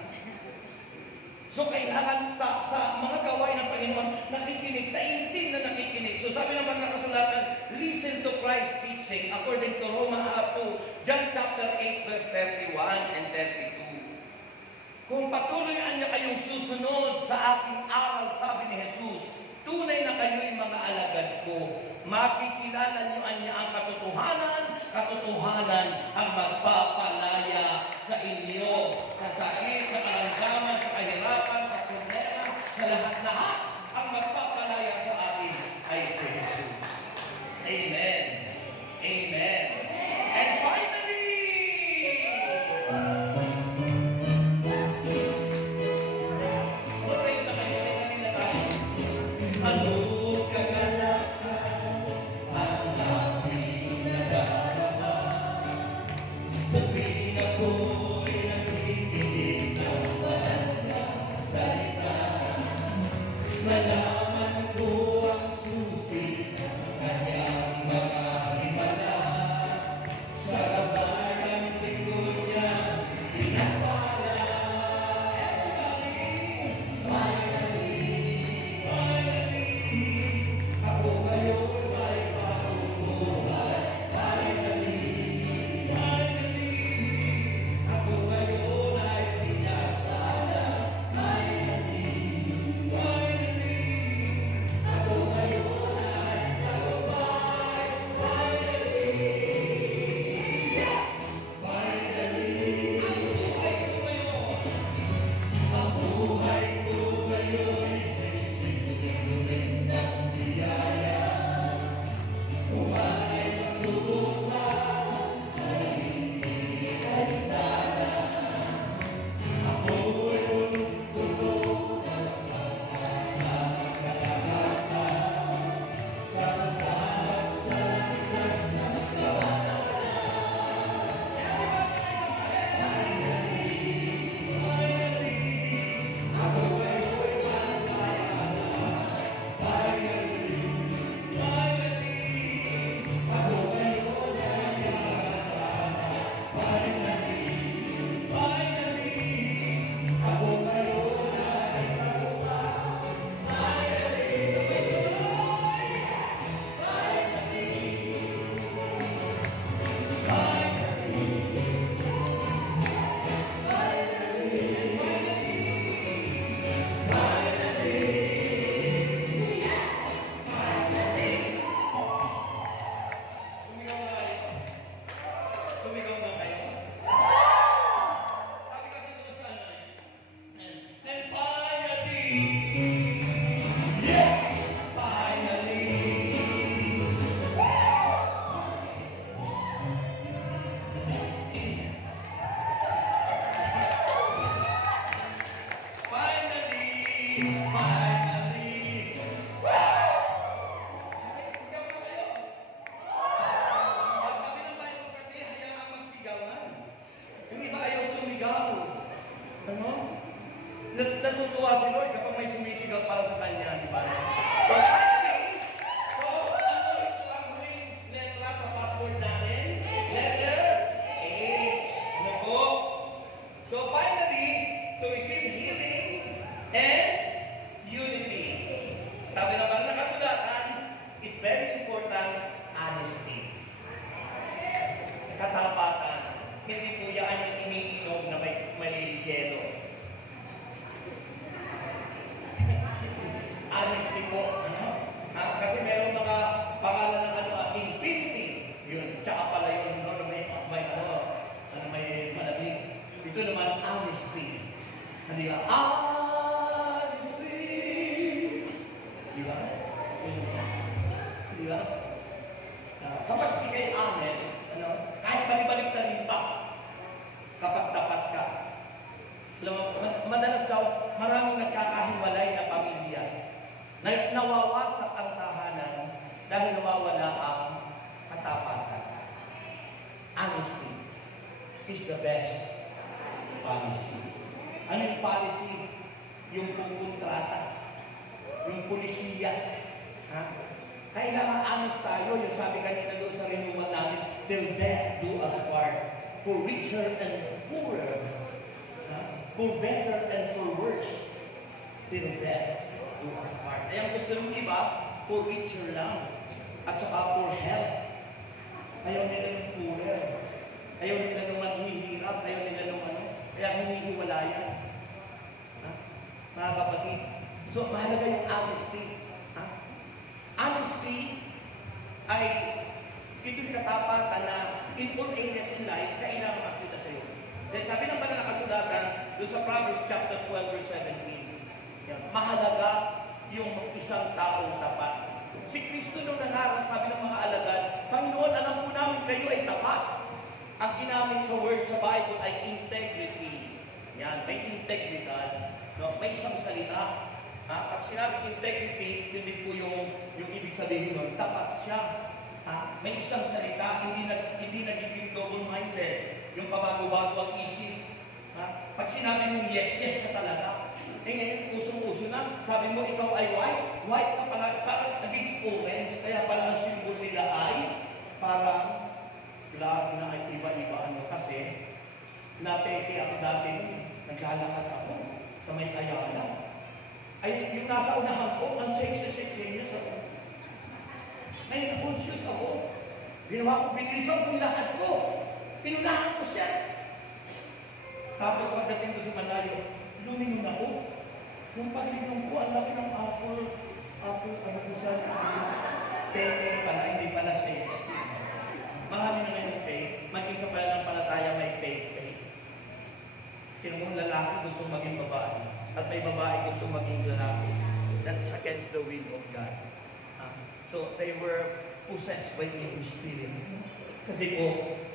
So kailangan sa mga gawain ng Panginoon, nakikinig, taimtim na nakikinig. So sabi naman ng kasulatan, listen to Christ's teaching according to Romans 2, John chapter 8, verse 31 and 32. Kung patuloy niya kayong susunod sa aking aral, sabi ni Jesus, tunay na kayo'y mga alagad ko. Makikilala niyo niya ang katotohanan, katotohanan ang magpapalaya sa inyo. Sa sakit, sa kalangaman, sa kahirapan, sa problema, sa lahat-lahat, ang magpapalaya sa atin ay si Jesus. Amen. Amen. And finally, tayo na kayo, tayo na tayo. Ano kagalakan ang aking nadarama? Sabihin ako'y nakikinig ng banal na salita. Malaman ko ang susi ng kanyang mga himala. Sa gabay ng lingkod niya, pinapala. Ako ngayon ay pabubuhay. Finally, ako ngayon ay pinapala. Finally, ako ngayon ay tagumpay. Finally, yes! Finally, ang buhay ko ngayon sisimulan ng biyaya. Kung ay masubukan, ay hindi kaligtaran. Ako'y punong-puno ng pag-asa, kalakasan, sa pagtawag sa landas ng kabanalan. Ako ngayon ang kayana. Finally, ako ngayon ay nakakana. Finally, ako ngayon ay tagumpay. Sumigaw na kayo. Sabi kasi doon sa ano eh. And finally, yeah! Finally, finally, sigaw na kayo. Sabi ng Bible kasi, hayaan magsigawan. Yung iba ayaw sumigaw. Ano? Natutuwa si Lord kapag may sumisigaw para sa Kanya, di ba? So, finally, ang huling letra sa password natin? Letter H. Ano po? So, finally, to receive healing and unity. Sabi naman ng kasulatan, it's very important, honesty. Katapatan. Hindi po yan yung iniinom na may yelo. Honesty po. Ano? Kasi meron mga pangalan ng infinity. Yun. Tsaka pala yun na may malamig. Ito naman, honesty. Hindi ba? Honesty. Di ba? Di ba? Kapag di kayo honest, kahit balibalik na rin pa, kapag tapat ka. Madalas daw, maraming nagkakahiwalay na pamilya. Nawawasak ang tahanan dahil nawawala ang katapatan. Honesty is the best policy. Ano yung policy? Yung kontrata. yung pulisiya. Ha? Kailangan honest tayo, yung sabi kanina doon sa renewal namin, till death do us part, for richer and poorer, for better and for worse, till death do us part. Ay, ang gusto ng iba, for richer lang, at saka for health. Ayaw nila ng poorer, ayaw nila ng maghihirap, ayaw nila ng ano, kaya humihiwalayan. Mga kapatid, so mahalaga yung honesty. Honesty ay ito'y katapatan na in all areas in life, kailangan makita sa iyo. Kasi sabi ng banal na kasulatan, doon sa Proverbs chapter 12 verse 17, mahalaga yung isang taong tapat. Si Kristo nung nangaral, sabi ng mga alagad, Panginoon, alam po namin kayo ay tapat. Ang ginamit sa word sa Bible ay integrity. Yan, may integridad. No? May isang salita. At sinabi integrity, yun din po yung ibig sabihin nun, tapat siya. May isang salita, hindi nagiging double-minded. Yung pabago-bago ang isip. Pag sinabi mo yes, yes ka talaga. Ngayon, usong-uso na, sabi mo, ikaw ay white ka pala, parang nagiging orange, kaya pala ang symbol nila ay parang blood na ay iba-iba. Kasi, napeke ako dati nun, naglalakad ako sa may Ayala. Ay, yung nasa unahan ko, ang sexy-sexy ako. May conscious ako. Ginawa ko, binilisan ko yung lakad ko. Pinunahan ko siya. Tapos pagdating ko sa malayo, lumingon ako. Yung paglingon ko, ang laki ng apple, ano ko sa peke pala, hindi pala sexy. Marami na ngayon fake. Maging sa pananampalataya may fake. Kung lalaki gustong maging babae, at may babae gustong maging lalaki, that's against the will of God. So they were possessed by the Holy Spirit. Kasi po,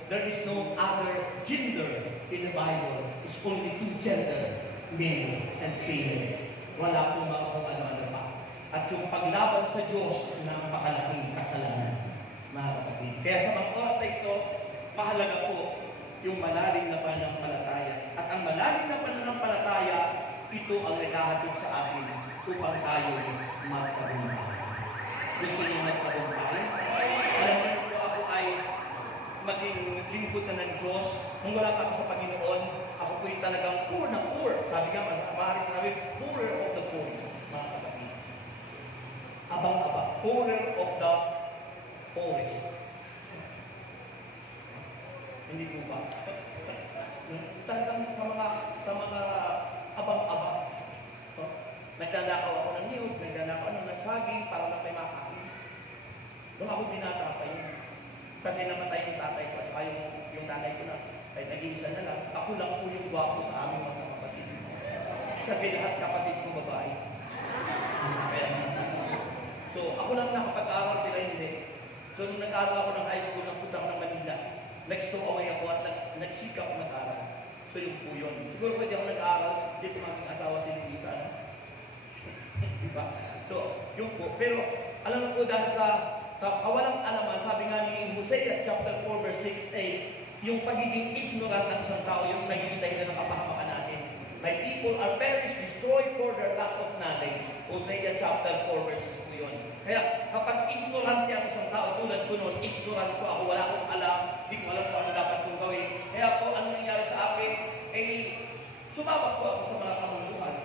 there is no other gender in the Bible. It's only two gender, male and female. Wala po mga kung ano-ano pa. At yung paglaban sa Diyos, napakalaking kasalanan, mga kapatid. Kaya sa mga oras na ito, mahalaga po yung malalim na pananampalataya. At ang malalim na pananampalataya, ito ang naghahatid sa atin upang tayo magtagumpay. Gusto niyo magtagumpay? Alam niyo po, ako ay maging lingkod na ng Diyos. Nung wala pa ako sa Panginoon, ako po'y talagang poor na poor. Sabi nga, maaaring sabi, poorer of the poor. Mga kapatid. Abang-abang. Poorer of the poorest. Hindi po ba? Talagang sa mga abang-abang. Nagdanakaw ako ng niyog, nagdanakaw ng saging para lang may makain. Nung ako binata pa yun. Kasi namatay yung tatay ko at yung nanay ko na ay nag-iisa na lang. Ako lang po yung gwapo sa aming mga kapatid. Kasi lahat kapatid ko babae. Kaya, so ako lang nakapag-aral, sila hindi. So nung nag-aral ako ng high school, nagputang ng Manila. Nag-stowaway ako at nagsikap mag-aral. So yun po yun. Siguro pwede ako nag-aral, hindi ko maging asawa si Luisa. Diba? So, yun po. Pero, alam mo po dahil sa kawalang alaman, sabi nga ni Hosea chapter 4 verse 6, yung pagiging ignorant ng isang tao, yung naging dahilan ng kapahamakan natin. My people are perished, destroyed for their lack of knowledge. Hosea chapter 4 verse 6 po yun. Kaya, kapag ignorante ang isang tao, tulad ko noon, ignorant ko ako, wala akong alam, hindi ko alam kung ano dapat kong gawin. Kaya po, ano nangyari sa akin, sumabak po ako sa mga kamunduhan.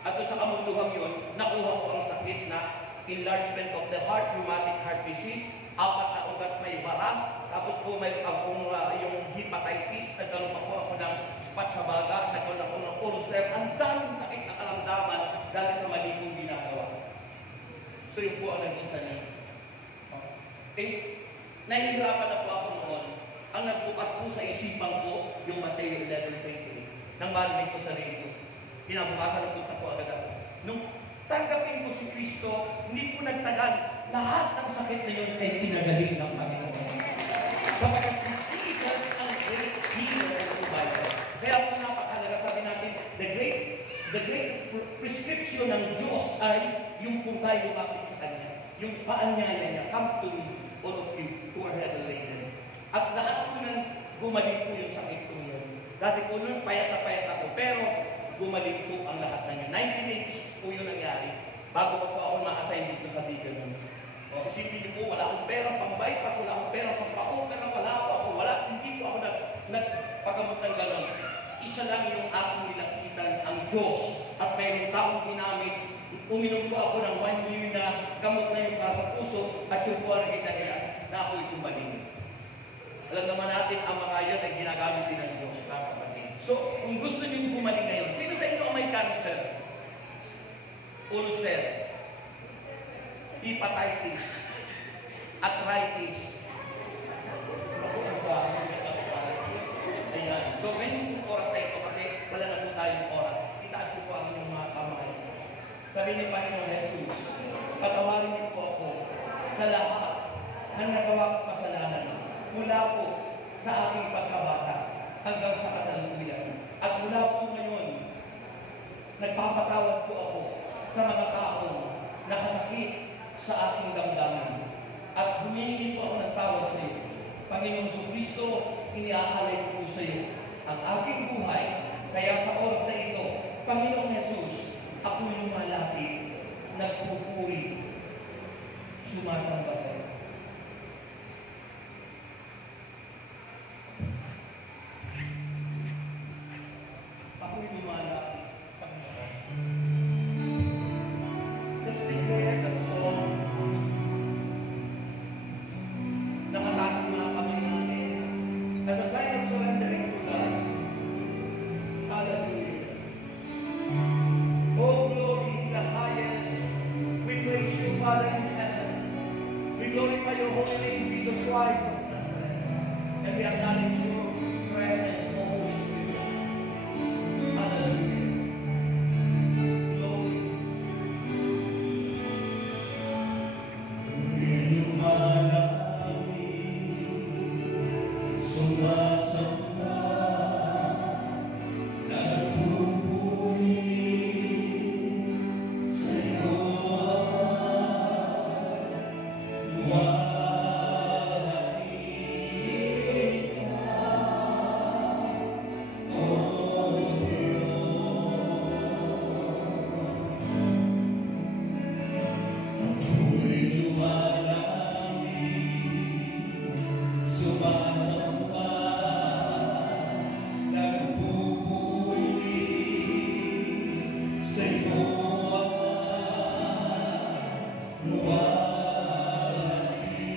At doon sa kamunduhan yun, nakuha ko ang sakit na enlargement of the heart, rheumatic heart disease, 4 na ugat may bara, tapos po may yung hepatitis, nagkaroon po ako ng spot sa baga, nagkaroon ako ng ulcer, ang daming sakit na karamdaman dahil sa mali kong ginagawa. So yun po ang naging sanay. Nahihirapan na po ako noon. Ang nagbukas po sa isipan ko, yung Mateo 11:28, nang marinig ko sa radio. Pinabukasan na punta po agad ako. Nung tanggapin ko si Kristo, hindi po nagtagal. Lahat ng sakit na yun ay pinagaling ng Panginoon. Bakit si Jesus ang great healer of the Bible. Kaya po napakalaga, sabi natin, the great prescription ng Diyos ay yung kung tayo lumapit sa Kanya. Yung paanyaya niya, come to me, all of you who are heavy laden. At lahat po nang gumaling po yung sakit ko yun. Dati po nun, payat na payat ako. Pero, gumaling po ang lahat ng yun. 1986 po yun nangyari. bago pa po ako ma-assign dito sa Tigano. O, isipin niyo po, wala akong pera pang bypass, wala akong pera pang pa-opera, hindi po ako nagpagamot ng gano'n. Isa lang yung aking nilapitan, ang Diyos. At mayroong taong ginamit, uminom po ako ng 1 year na gamot na yung para sa puso, at yung po ang naging dahilan na ako'y tumaling. Alam naman natin, ang mga yan ay ginagamit din ng Diyos, mga kapatid. So, kung gusto niyo bumaling ngayon, sino sa inyo ang may cancer? Ulcer, hepatitis, arthritis. Ayan. So, ngayon yung oras na ito kasi wala na po tayong oras. Itaas po po ang inyong mga kamay. Sabi ni Panginoon Jesus, patawarin niyo po ako sa lahat ng nagawa ko kasalanan mula po sa aking pagkabata hanggang sa kasalukuyan. At mula po ngayon, nagpapatawad po ako sa mga taong nakasakit sa aking damdamin. At humingi po ako ng tawad sa iyo. Panginoong Jesucristo, iniaalay ko po sa iyo ang aking buhay. Kaya sa oras na ito, Panginoong Jesus, ako'y lumalapit, nagpupuri, sumasamba sa iyo. Ako'y lumalapit, Panginoon. Let's declare that song. Nakatakot mga kami natin as a sign of surrendering to God. Hallelujah. Oh, glory in the highest. We praise you, Father in heaven. We glorify your holy name, Jesus Christ of Nazareth. And we acknowledge your presence, O Holy Spirit. Hallelujah. Glory. Sumasamba, nagpupuri sa iyo, luwalhati ka, O Diyos. Ako'y lumalangin, sumasamba, nagpupuri sa iyo, luwalhati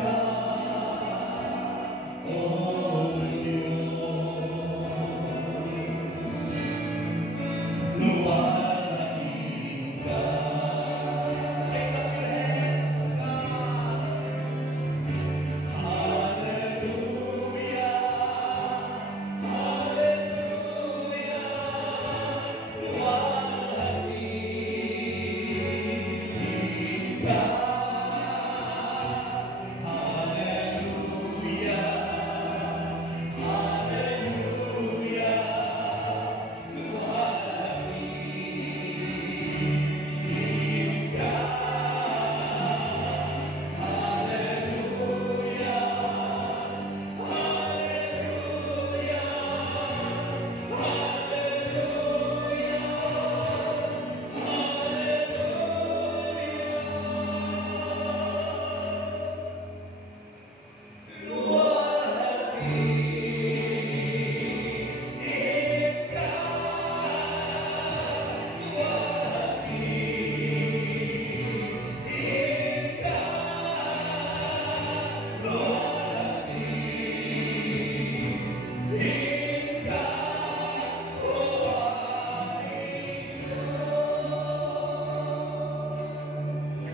ka, O Diyos. Luwalhati ka. Raise up your hands, God. Hallelujah, hallelujah, luwalhati ka. Hallelujah, hallelujah, luwalhati ka.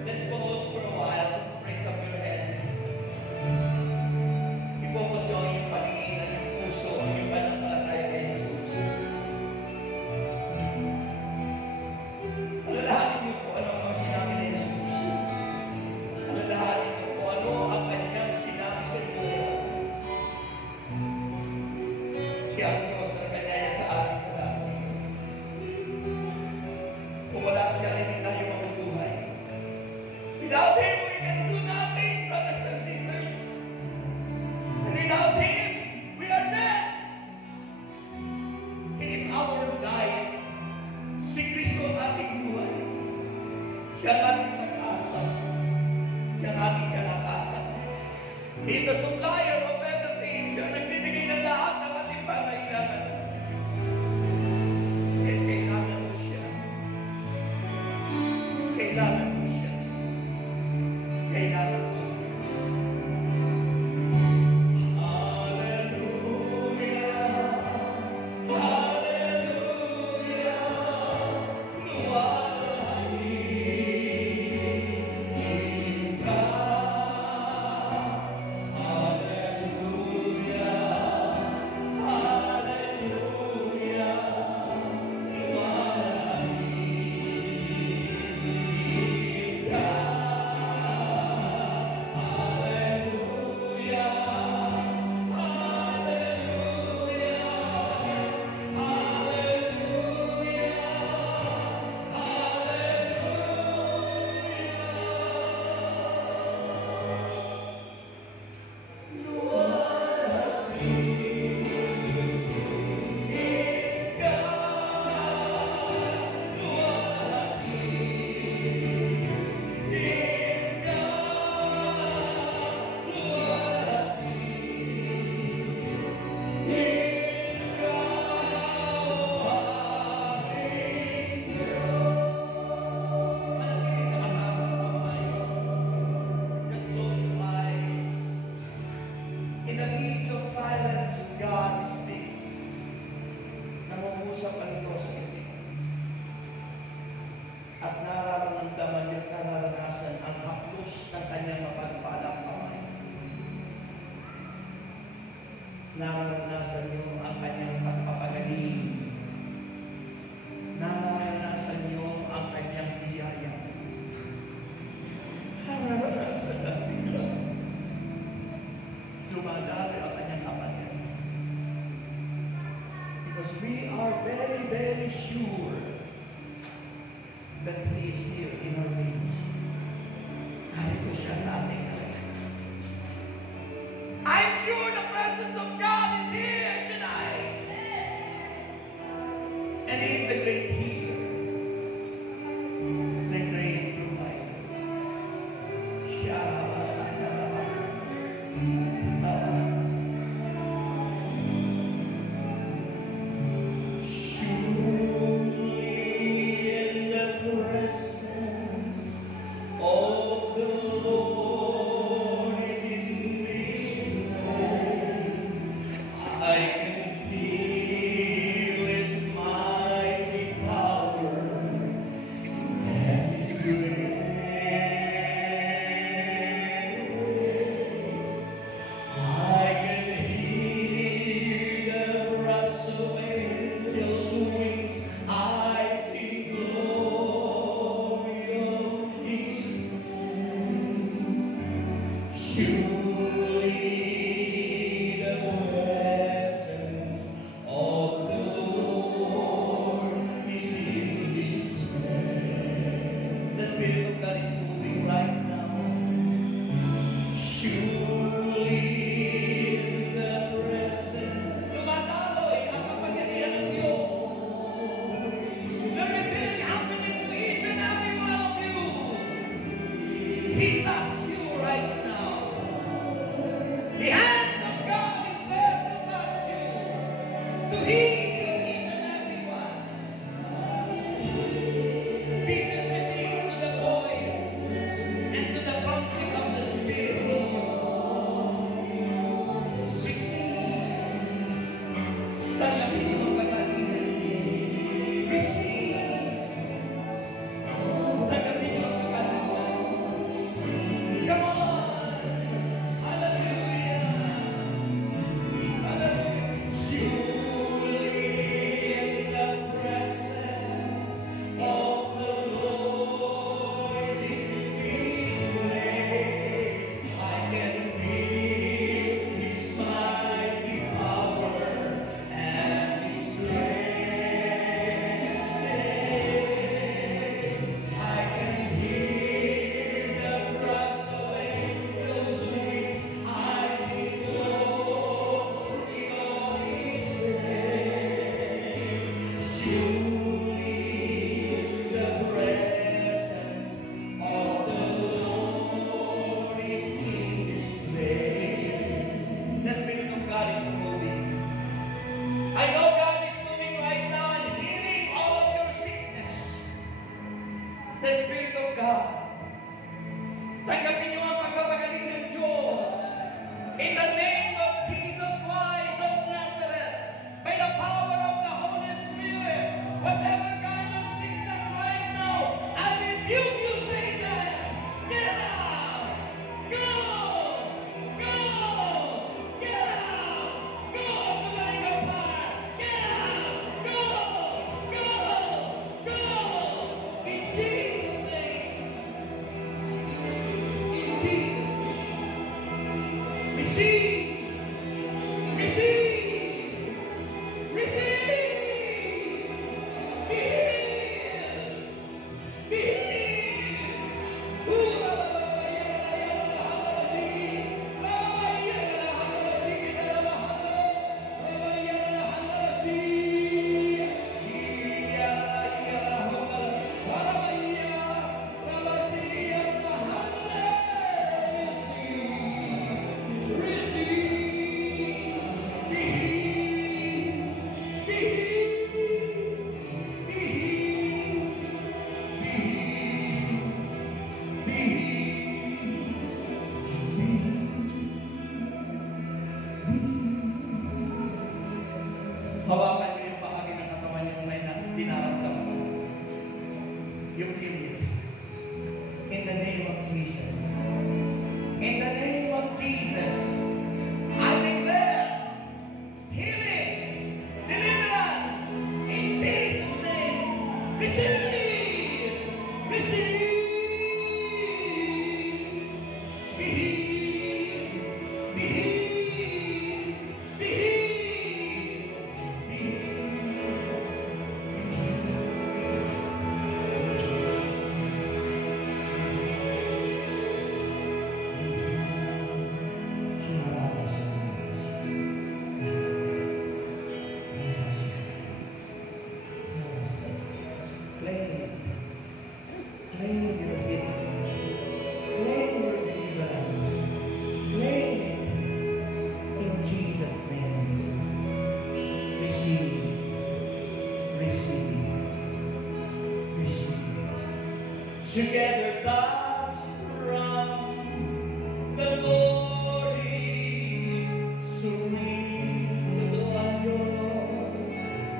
Let's pause for a while. Raise up your hand. I-focus nyo ang inyong paningin, ang inyong puso, ang inyong pananampalataya kay Jesus. Alalahanin niyo po ano ang sinabi ni Jesus. Alalahanin niyo po ano ang kanyang sinabi sa inyo. Siya ang Diyos na kanyaya sa atin sa dami. Kung wala siya, hindi tayo mabubuhay. Without Him, we can do nothing, brothers and sisters. And without Him, we are dead. He is our life. Si Kristo ang ating buhay. naranasan niyo ang kanyang pagpapagaling. Naranasan niyo ang kanyang biyaya. Naranasan natin lang. Dumadami ang kanyang kapatid. Because we are very, very sure that He is here in our midst. Narito siya sa ating kanya. I'm sure the presence of God is here tonight. And He is the great healer. The great provider. Siya He loves you right now. The hand of God is there to touch you, to heal each and every one. Be sensitive to the voice and to the prompting of the Spirit in you. Tanggapin niyo ang pagkalingan. Receive. Tanggapin niyo ang pagkalingan. Come on! Hallelujah! Hallelujah! Surely in the presence of the Lord is His grace. I can feel His mighty power and His strength. I can hear the brass of angels' wings. I see glory on His face. Surely the presence of the Lord is in His place. The Spirit of God is moving. I know God is moving right now and healing all of your sickness. The Spirit of God. Tanggapin niyo ang pagpapagaling ng Diyos. In the name of Jesus Christ of Nazareth, by the power of the Holy Spirit, whatever kind of sickness right now, I rebuke you, Satan. Get out! Go! Go! Get out! Go! Tumaling ka pa! Get out! Go! Go! Go! In Jesus' name. In Jesus' receive! Receive! Receive! Be healed! Be healed! Hawakan niyo yung bahagi ng katawan niyo may dinaramdaman. You feel it. In the name of Jesus. In the name of Jesus, I declare Together God's from the Lord is serene.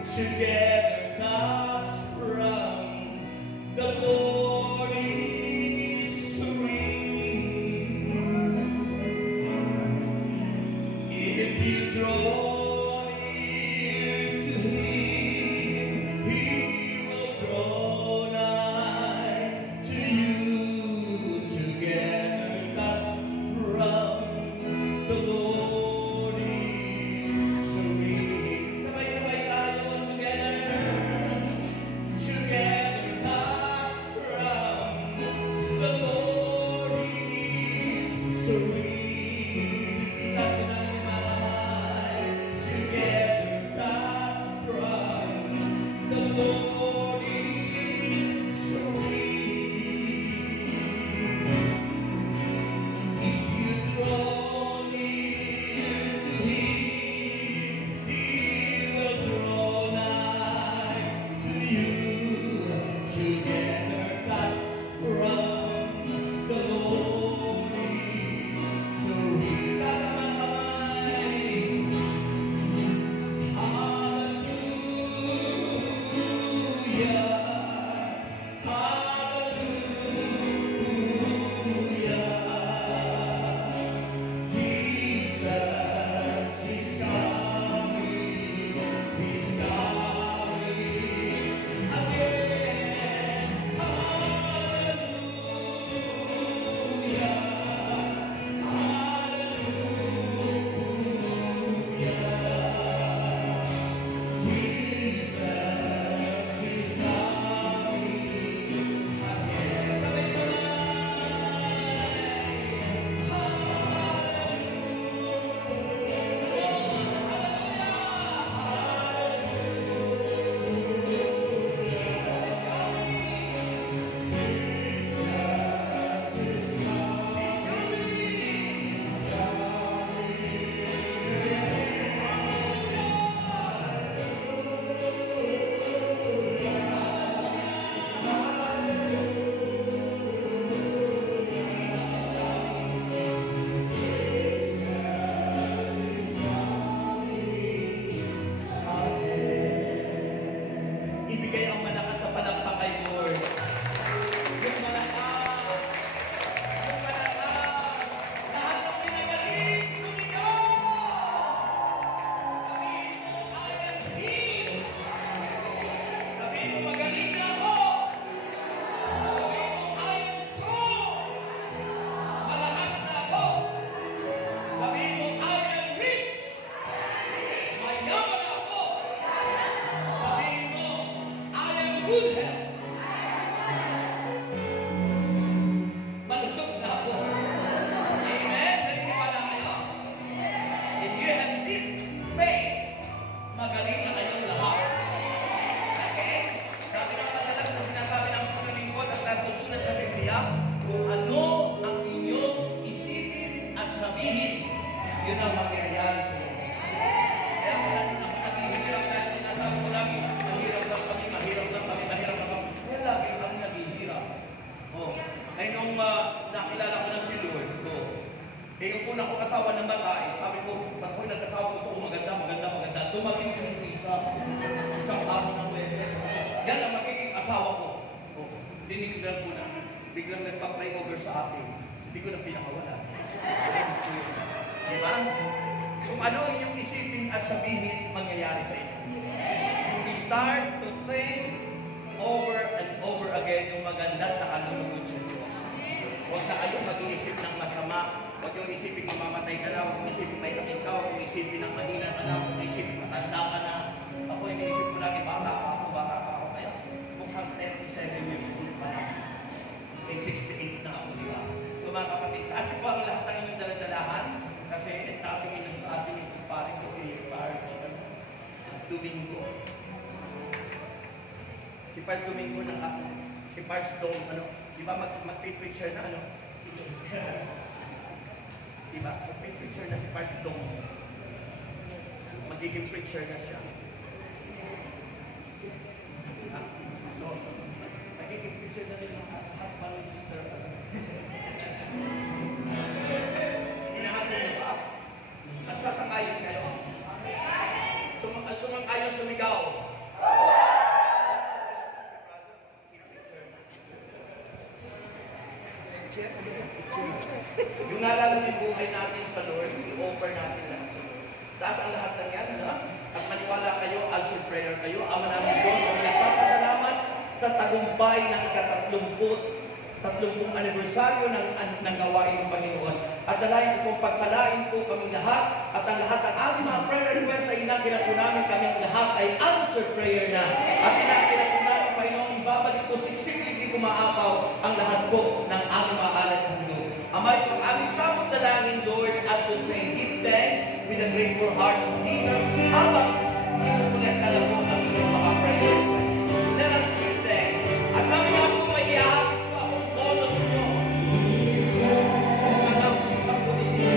Together God's from the Lord is serene. If you draw near to Him, He will draw nigh to you. Together God's from the Lord is serene. Sabay-sabay tayo together. Together God's from the Lord is serene. Itato natin mahal. Together God's from the Lord is serene. If you draw near to Him, He will draw nigh to you. Together God's from the Lord is serene. Tatamang kamay. Hallelujah. Hallelujah. Jesus is coming. He's coming again. Hallelujah. Hallelujah. Jesus is coming again. Ibigay ang malakas na palakpak kay Lord. Yung malakas. Yung malakas. Lahat ng pinagaling, sumigaw! Sabihin mo, I am healed. Sabihin mo, magaling na ako. Sabihin mo, I am strong. Malakas na ako. Sabihin mo, I am rich. Mayaman ako. Sabihin mo, I am good health. Malusog na ako. Amen? Naniniwala kayo? If you have this faith, magaling na kayong lahat. Okay? Sabi ng madalas na sinasabi ng mga lingkod at nasusunod sa Biblia, kung ano ang inyong isipin at sabihin, yun ang mangyayari sa inyo. Kaya marami na ako naghihirap dahil sinasabi ko lagi, mahirap lang kami, mahirap lang kami, mahirap lang kami. Kaya lagi kami naghihirap. Oh. Ay nung nakilala ko na si Lord, yung una kong asawa na babae, sabi ko, pag ako'y nag-asawa, gusto ko maganda, maganda, maganda. Dumating siya yung isang araw ng Webes. Yan ang magiging asawa ko. Oh. Diniglan ko na. Biglang nagpa-pray over sa akin. Hindi ko na pinakawala. Diba? Kung ano ang inyong isipin at sabihin, mangyayari sa inyo. Start to think over and over again yung magandang nakalulugod sa Diyos. Huwag na kayo mag-iisip ng masama. Huwag yung isipin kung mamatay ka na, huwag yung isipin may sakit ka, huwag yung isipin ng mahina ka na, huwag yung isipin matanda ka na. Ako yung inisip ko lagi, bata pa ako. Kaya mukhang 37 years old pa lang. May 68 na ako, di ba? So mga kapatid, taas po ang lahat ng inyong daladalahan kasi nakatingin sa ating yung kumpare ko si Parch Domingo. Si Parch Domingo ng ako. Si Parch Dome, di ba mag-picture na di ba? Mag-picture na si Parch Dome. Magiging picture na siya. So, Nagiging picture na din ng husband ni sister. Hinahatid niyo ba? At sasangayon kayo? Sumang-ayon sumigaw. Yung nalala yung buhay natin sa Lord, i-offer natin lahat sa Lord. Taas ang lahat ng yan, ha? At maniwala kayo, answer prayer kayo. Ama namin Diyos, kami nagpapasalamat sa tagumpay ng ika-30 anibersaryo ng gawain ng Panginoon. At dalayan po pagpalain po kami lahat at ang lahat ng aming mga prayer request ay inakila po namin kami lahat ay answer prayer na. At inakila po namin, Panginoon, ibabalik po siksik, hindi kumaapaw ang lahat po ng aming mga alad hando. Amay po, aming sabot dalangin, Lord, as to say, give thanks with a grateful heart of Jesus. Habang inukulit ka na po ang inyong mga prayer request. Let us give thanks. At kami nga po may ihagis po akong bonus nyo. Sana po mag-uisip.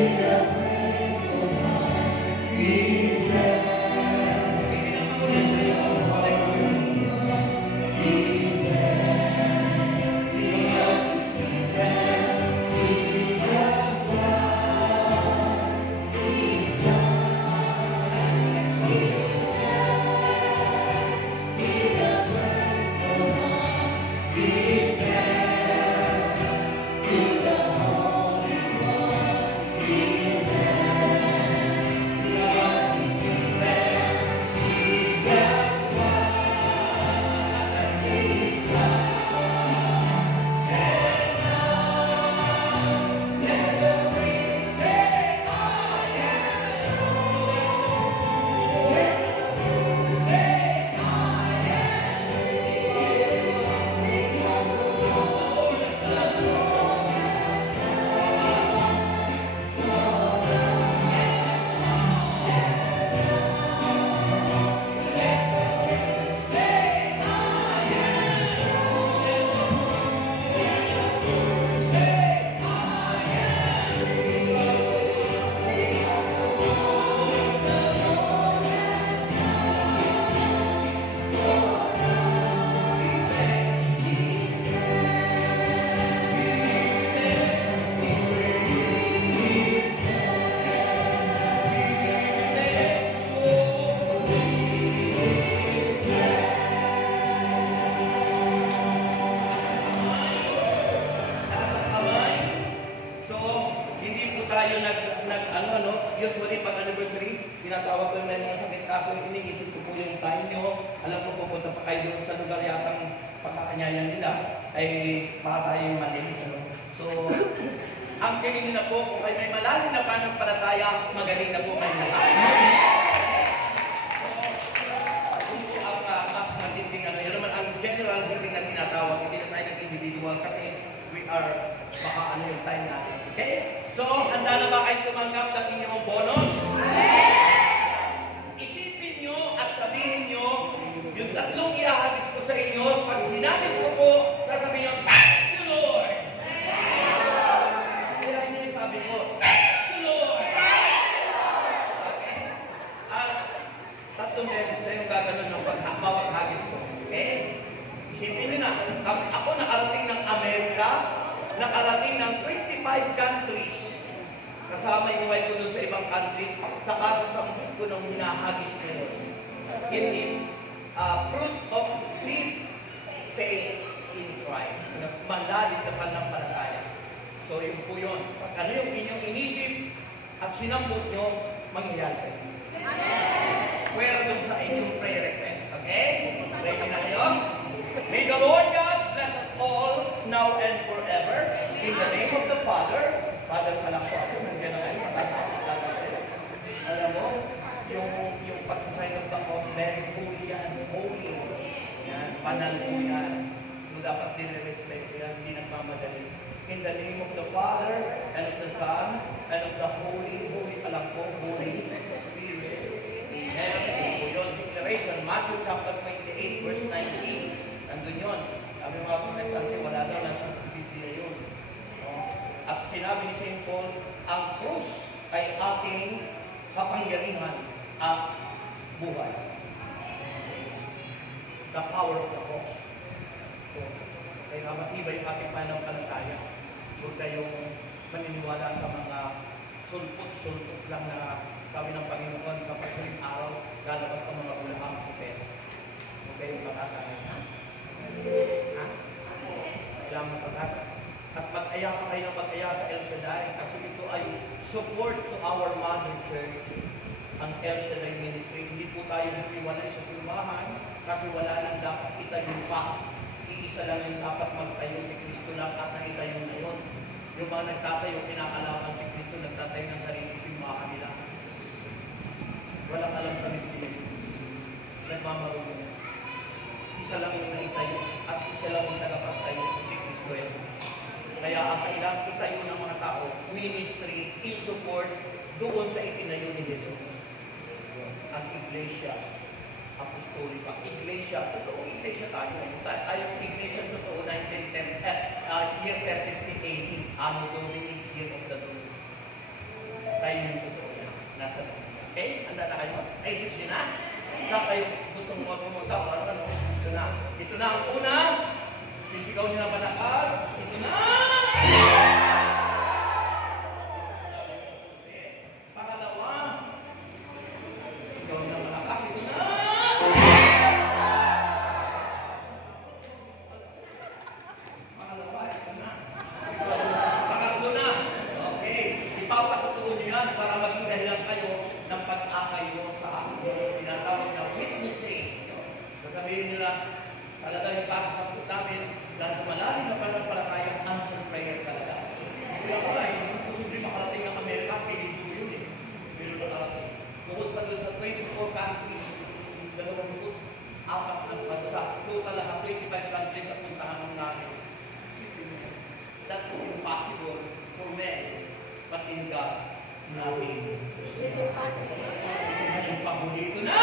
Usually, pag anniversary, tinatawag ko na mga sakit kaso, iniisip ko po yung time nyo. Alam ko pupunta pa kayo doon sa lugar yatang pagkakanyayan nila, ay baka tayo yung mali. So, ang tingin nila po, kung kayo may malalim na pananampalataya, magaling na po kayo lahat. Kung po ang matinding ano, yun naman ang general setting na tinatawag, hindi na tayo nag-individual kasi we are, baka ano yung time natin. Okay? So, handa na ba kayo tumanggap ng inyong bonus? Isipin nyo at sabihin nyo, yung tatlong ihahagis ko sa inyo, pag hinagis ko po, sasabihin nyo, thank you, Lord! Kaya nyo yung sabi ko, thank you, Lord! Okay? At tatlong beses na yung gaganon ng bawat hagis ko. Okay? Isipin nyo na, ako nakarating ng Amerika, nakarating ng 25 countries. Kasama yung wife ko doon sa ibang country, sa kaso sa ko nung hinahagis nila. It is fruit of deep faith in Christ. Malalim na pananampalataya. So yun po yun. Pag ano yung inyong inisip at sinambot nyo, mangyayari sa inyo. Pwera doon sa inyong prayer request. Okay? Ready na kayo? May the Lord God bless us all, now and forever. In the name of the Father, Father, alam ko ako, nandiyan na kayo, matatakas. Alam mo, yung pagsasign of the oath, very holy yan, holy. Yan, banal po yan. So dapat din-respect yan, hindi nagmamadali. In the name of the Father, and of the Son, and of the Holy, alam ko, Holy Spirit. Amen. So yun, declaration, Matthew chapter 28, verse 19. Nandun yun. Sabi mga protestante, wala daw nasa Biblia yun. At sinabi ni St. Paul, ang krus ay ating kapangyarihan at buhay. The power of the cross. So, Kaya matibay yung ating pananampalataya. Huwag kayong maniniwala sa mga sulpot-sulpot lang na sabi ng Panginoon sa pagsuling araw, lalabas ang mga ulahang puter. Huwag kayong matatay. Ha? Kailangan matatay. At mag-aya pa kayo ng mag-aya sa El Shaddai kasi ito ay support to our Mother Church. Ang El Shaddai Ministry, hindi po tayo nagpiwalay sa simbahan kasi wala nang dapat itayo pa. Iisa lang yung dapat magtayo, si Kristo lang at naitayo na yun. Yung mga nagtatayo, kinakalaman si Kristo, nagtatayo ng sarili simbahan nila. Walang alam sa mistis. Nagmamarunong. Isa lang yung naitayo at isa lang yung tagapagtayo, si Kristo yan. Kaya ang kailangan itayo ng mga tao, ministry in support doon sa itinayo ni Jesus. Ang Iglesia Apostolica. Iglesia, totoo Iglesia tayo. Tayong Iglesia totoo, year 33 AD, Anno Domini, year of the Lord. Tayo yung totoo yan. Nasa na. Okay? Handa na kayo? Naisip nyo na? Saan kayo gustong magpumagkaw? Ito na. Ito na ang una. Sisigaw nyo na malakas. Ito na! Pangalawa. Sisigaw nyo na malakas. Ito na! Pangalawa. Ito na. Pangatlo na. Okay. Ipapatutuon nyo yan para maging dahilan kayo ng pag-akay mo sa akin. Tinatawag na witnessing. Sasabihin nyo na, talaga yung kasasapot namin, dahil sa malalim na pananampalataya, answer prayer talaga. Kaya ko nga, yung posible makarating ng Amerika, pinito yun eh. Pero bukod pa doon sa 24 countries, 24 na bansa, total lahat 25 countries na puntahan ng namin. That is impossible for men, but in God, nothing. Yung panghuli ko na!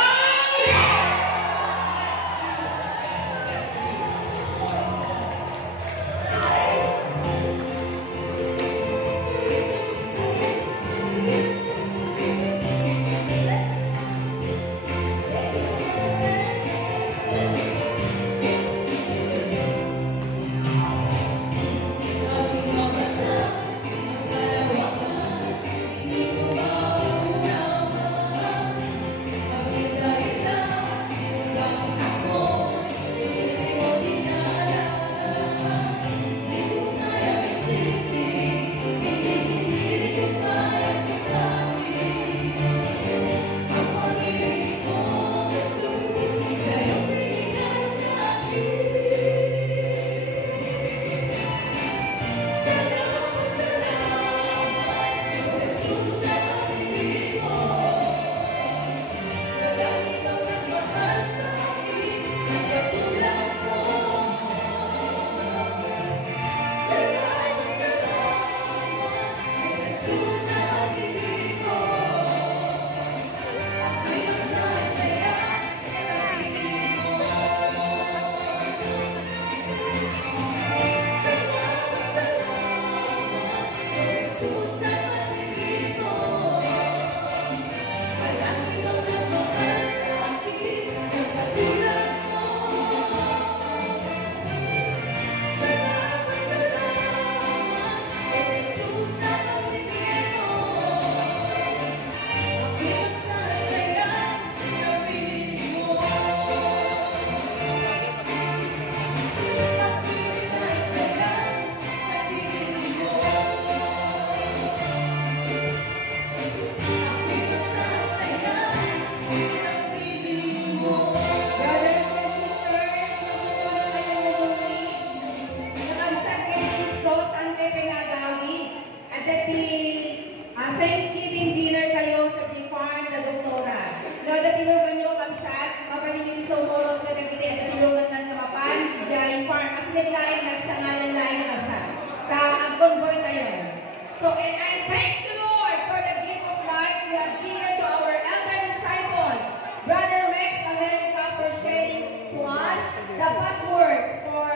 So, and I thank the Lord for the gift of life you have given to our elder disciple, Brother Rex America, for sharing to us the password for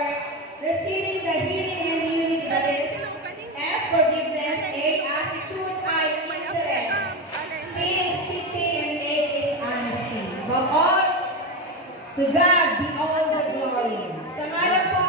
receiving the healing and unity. That is F, forgiveness, A, attitude, I, interest, P is teaching, and H is honesty. But all, to God be all the glory. Sa ngalan po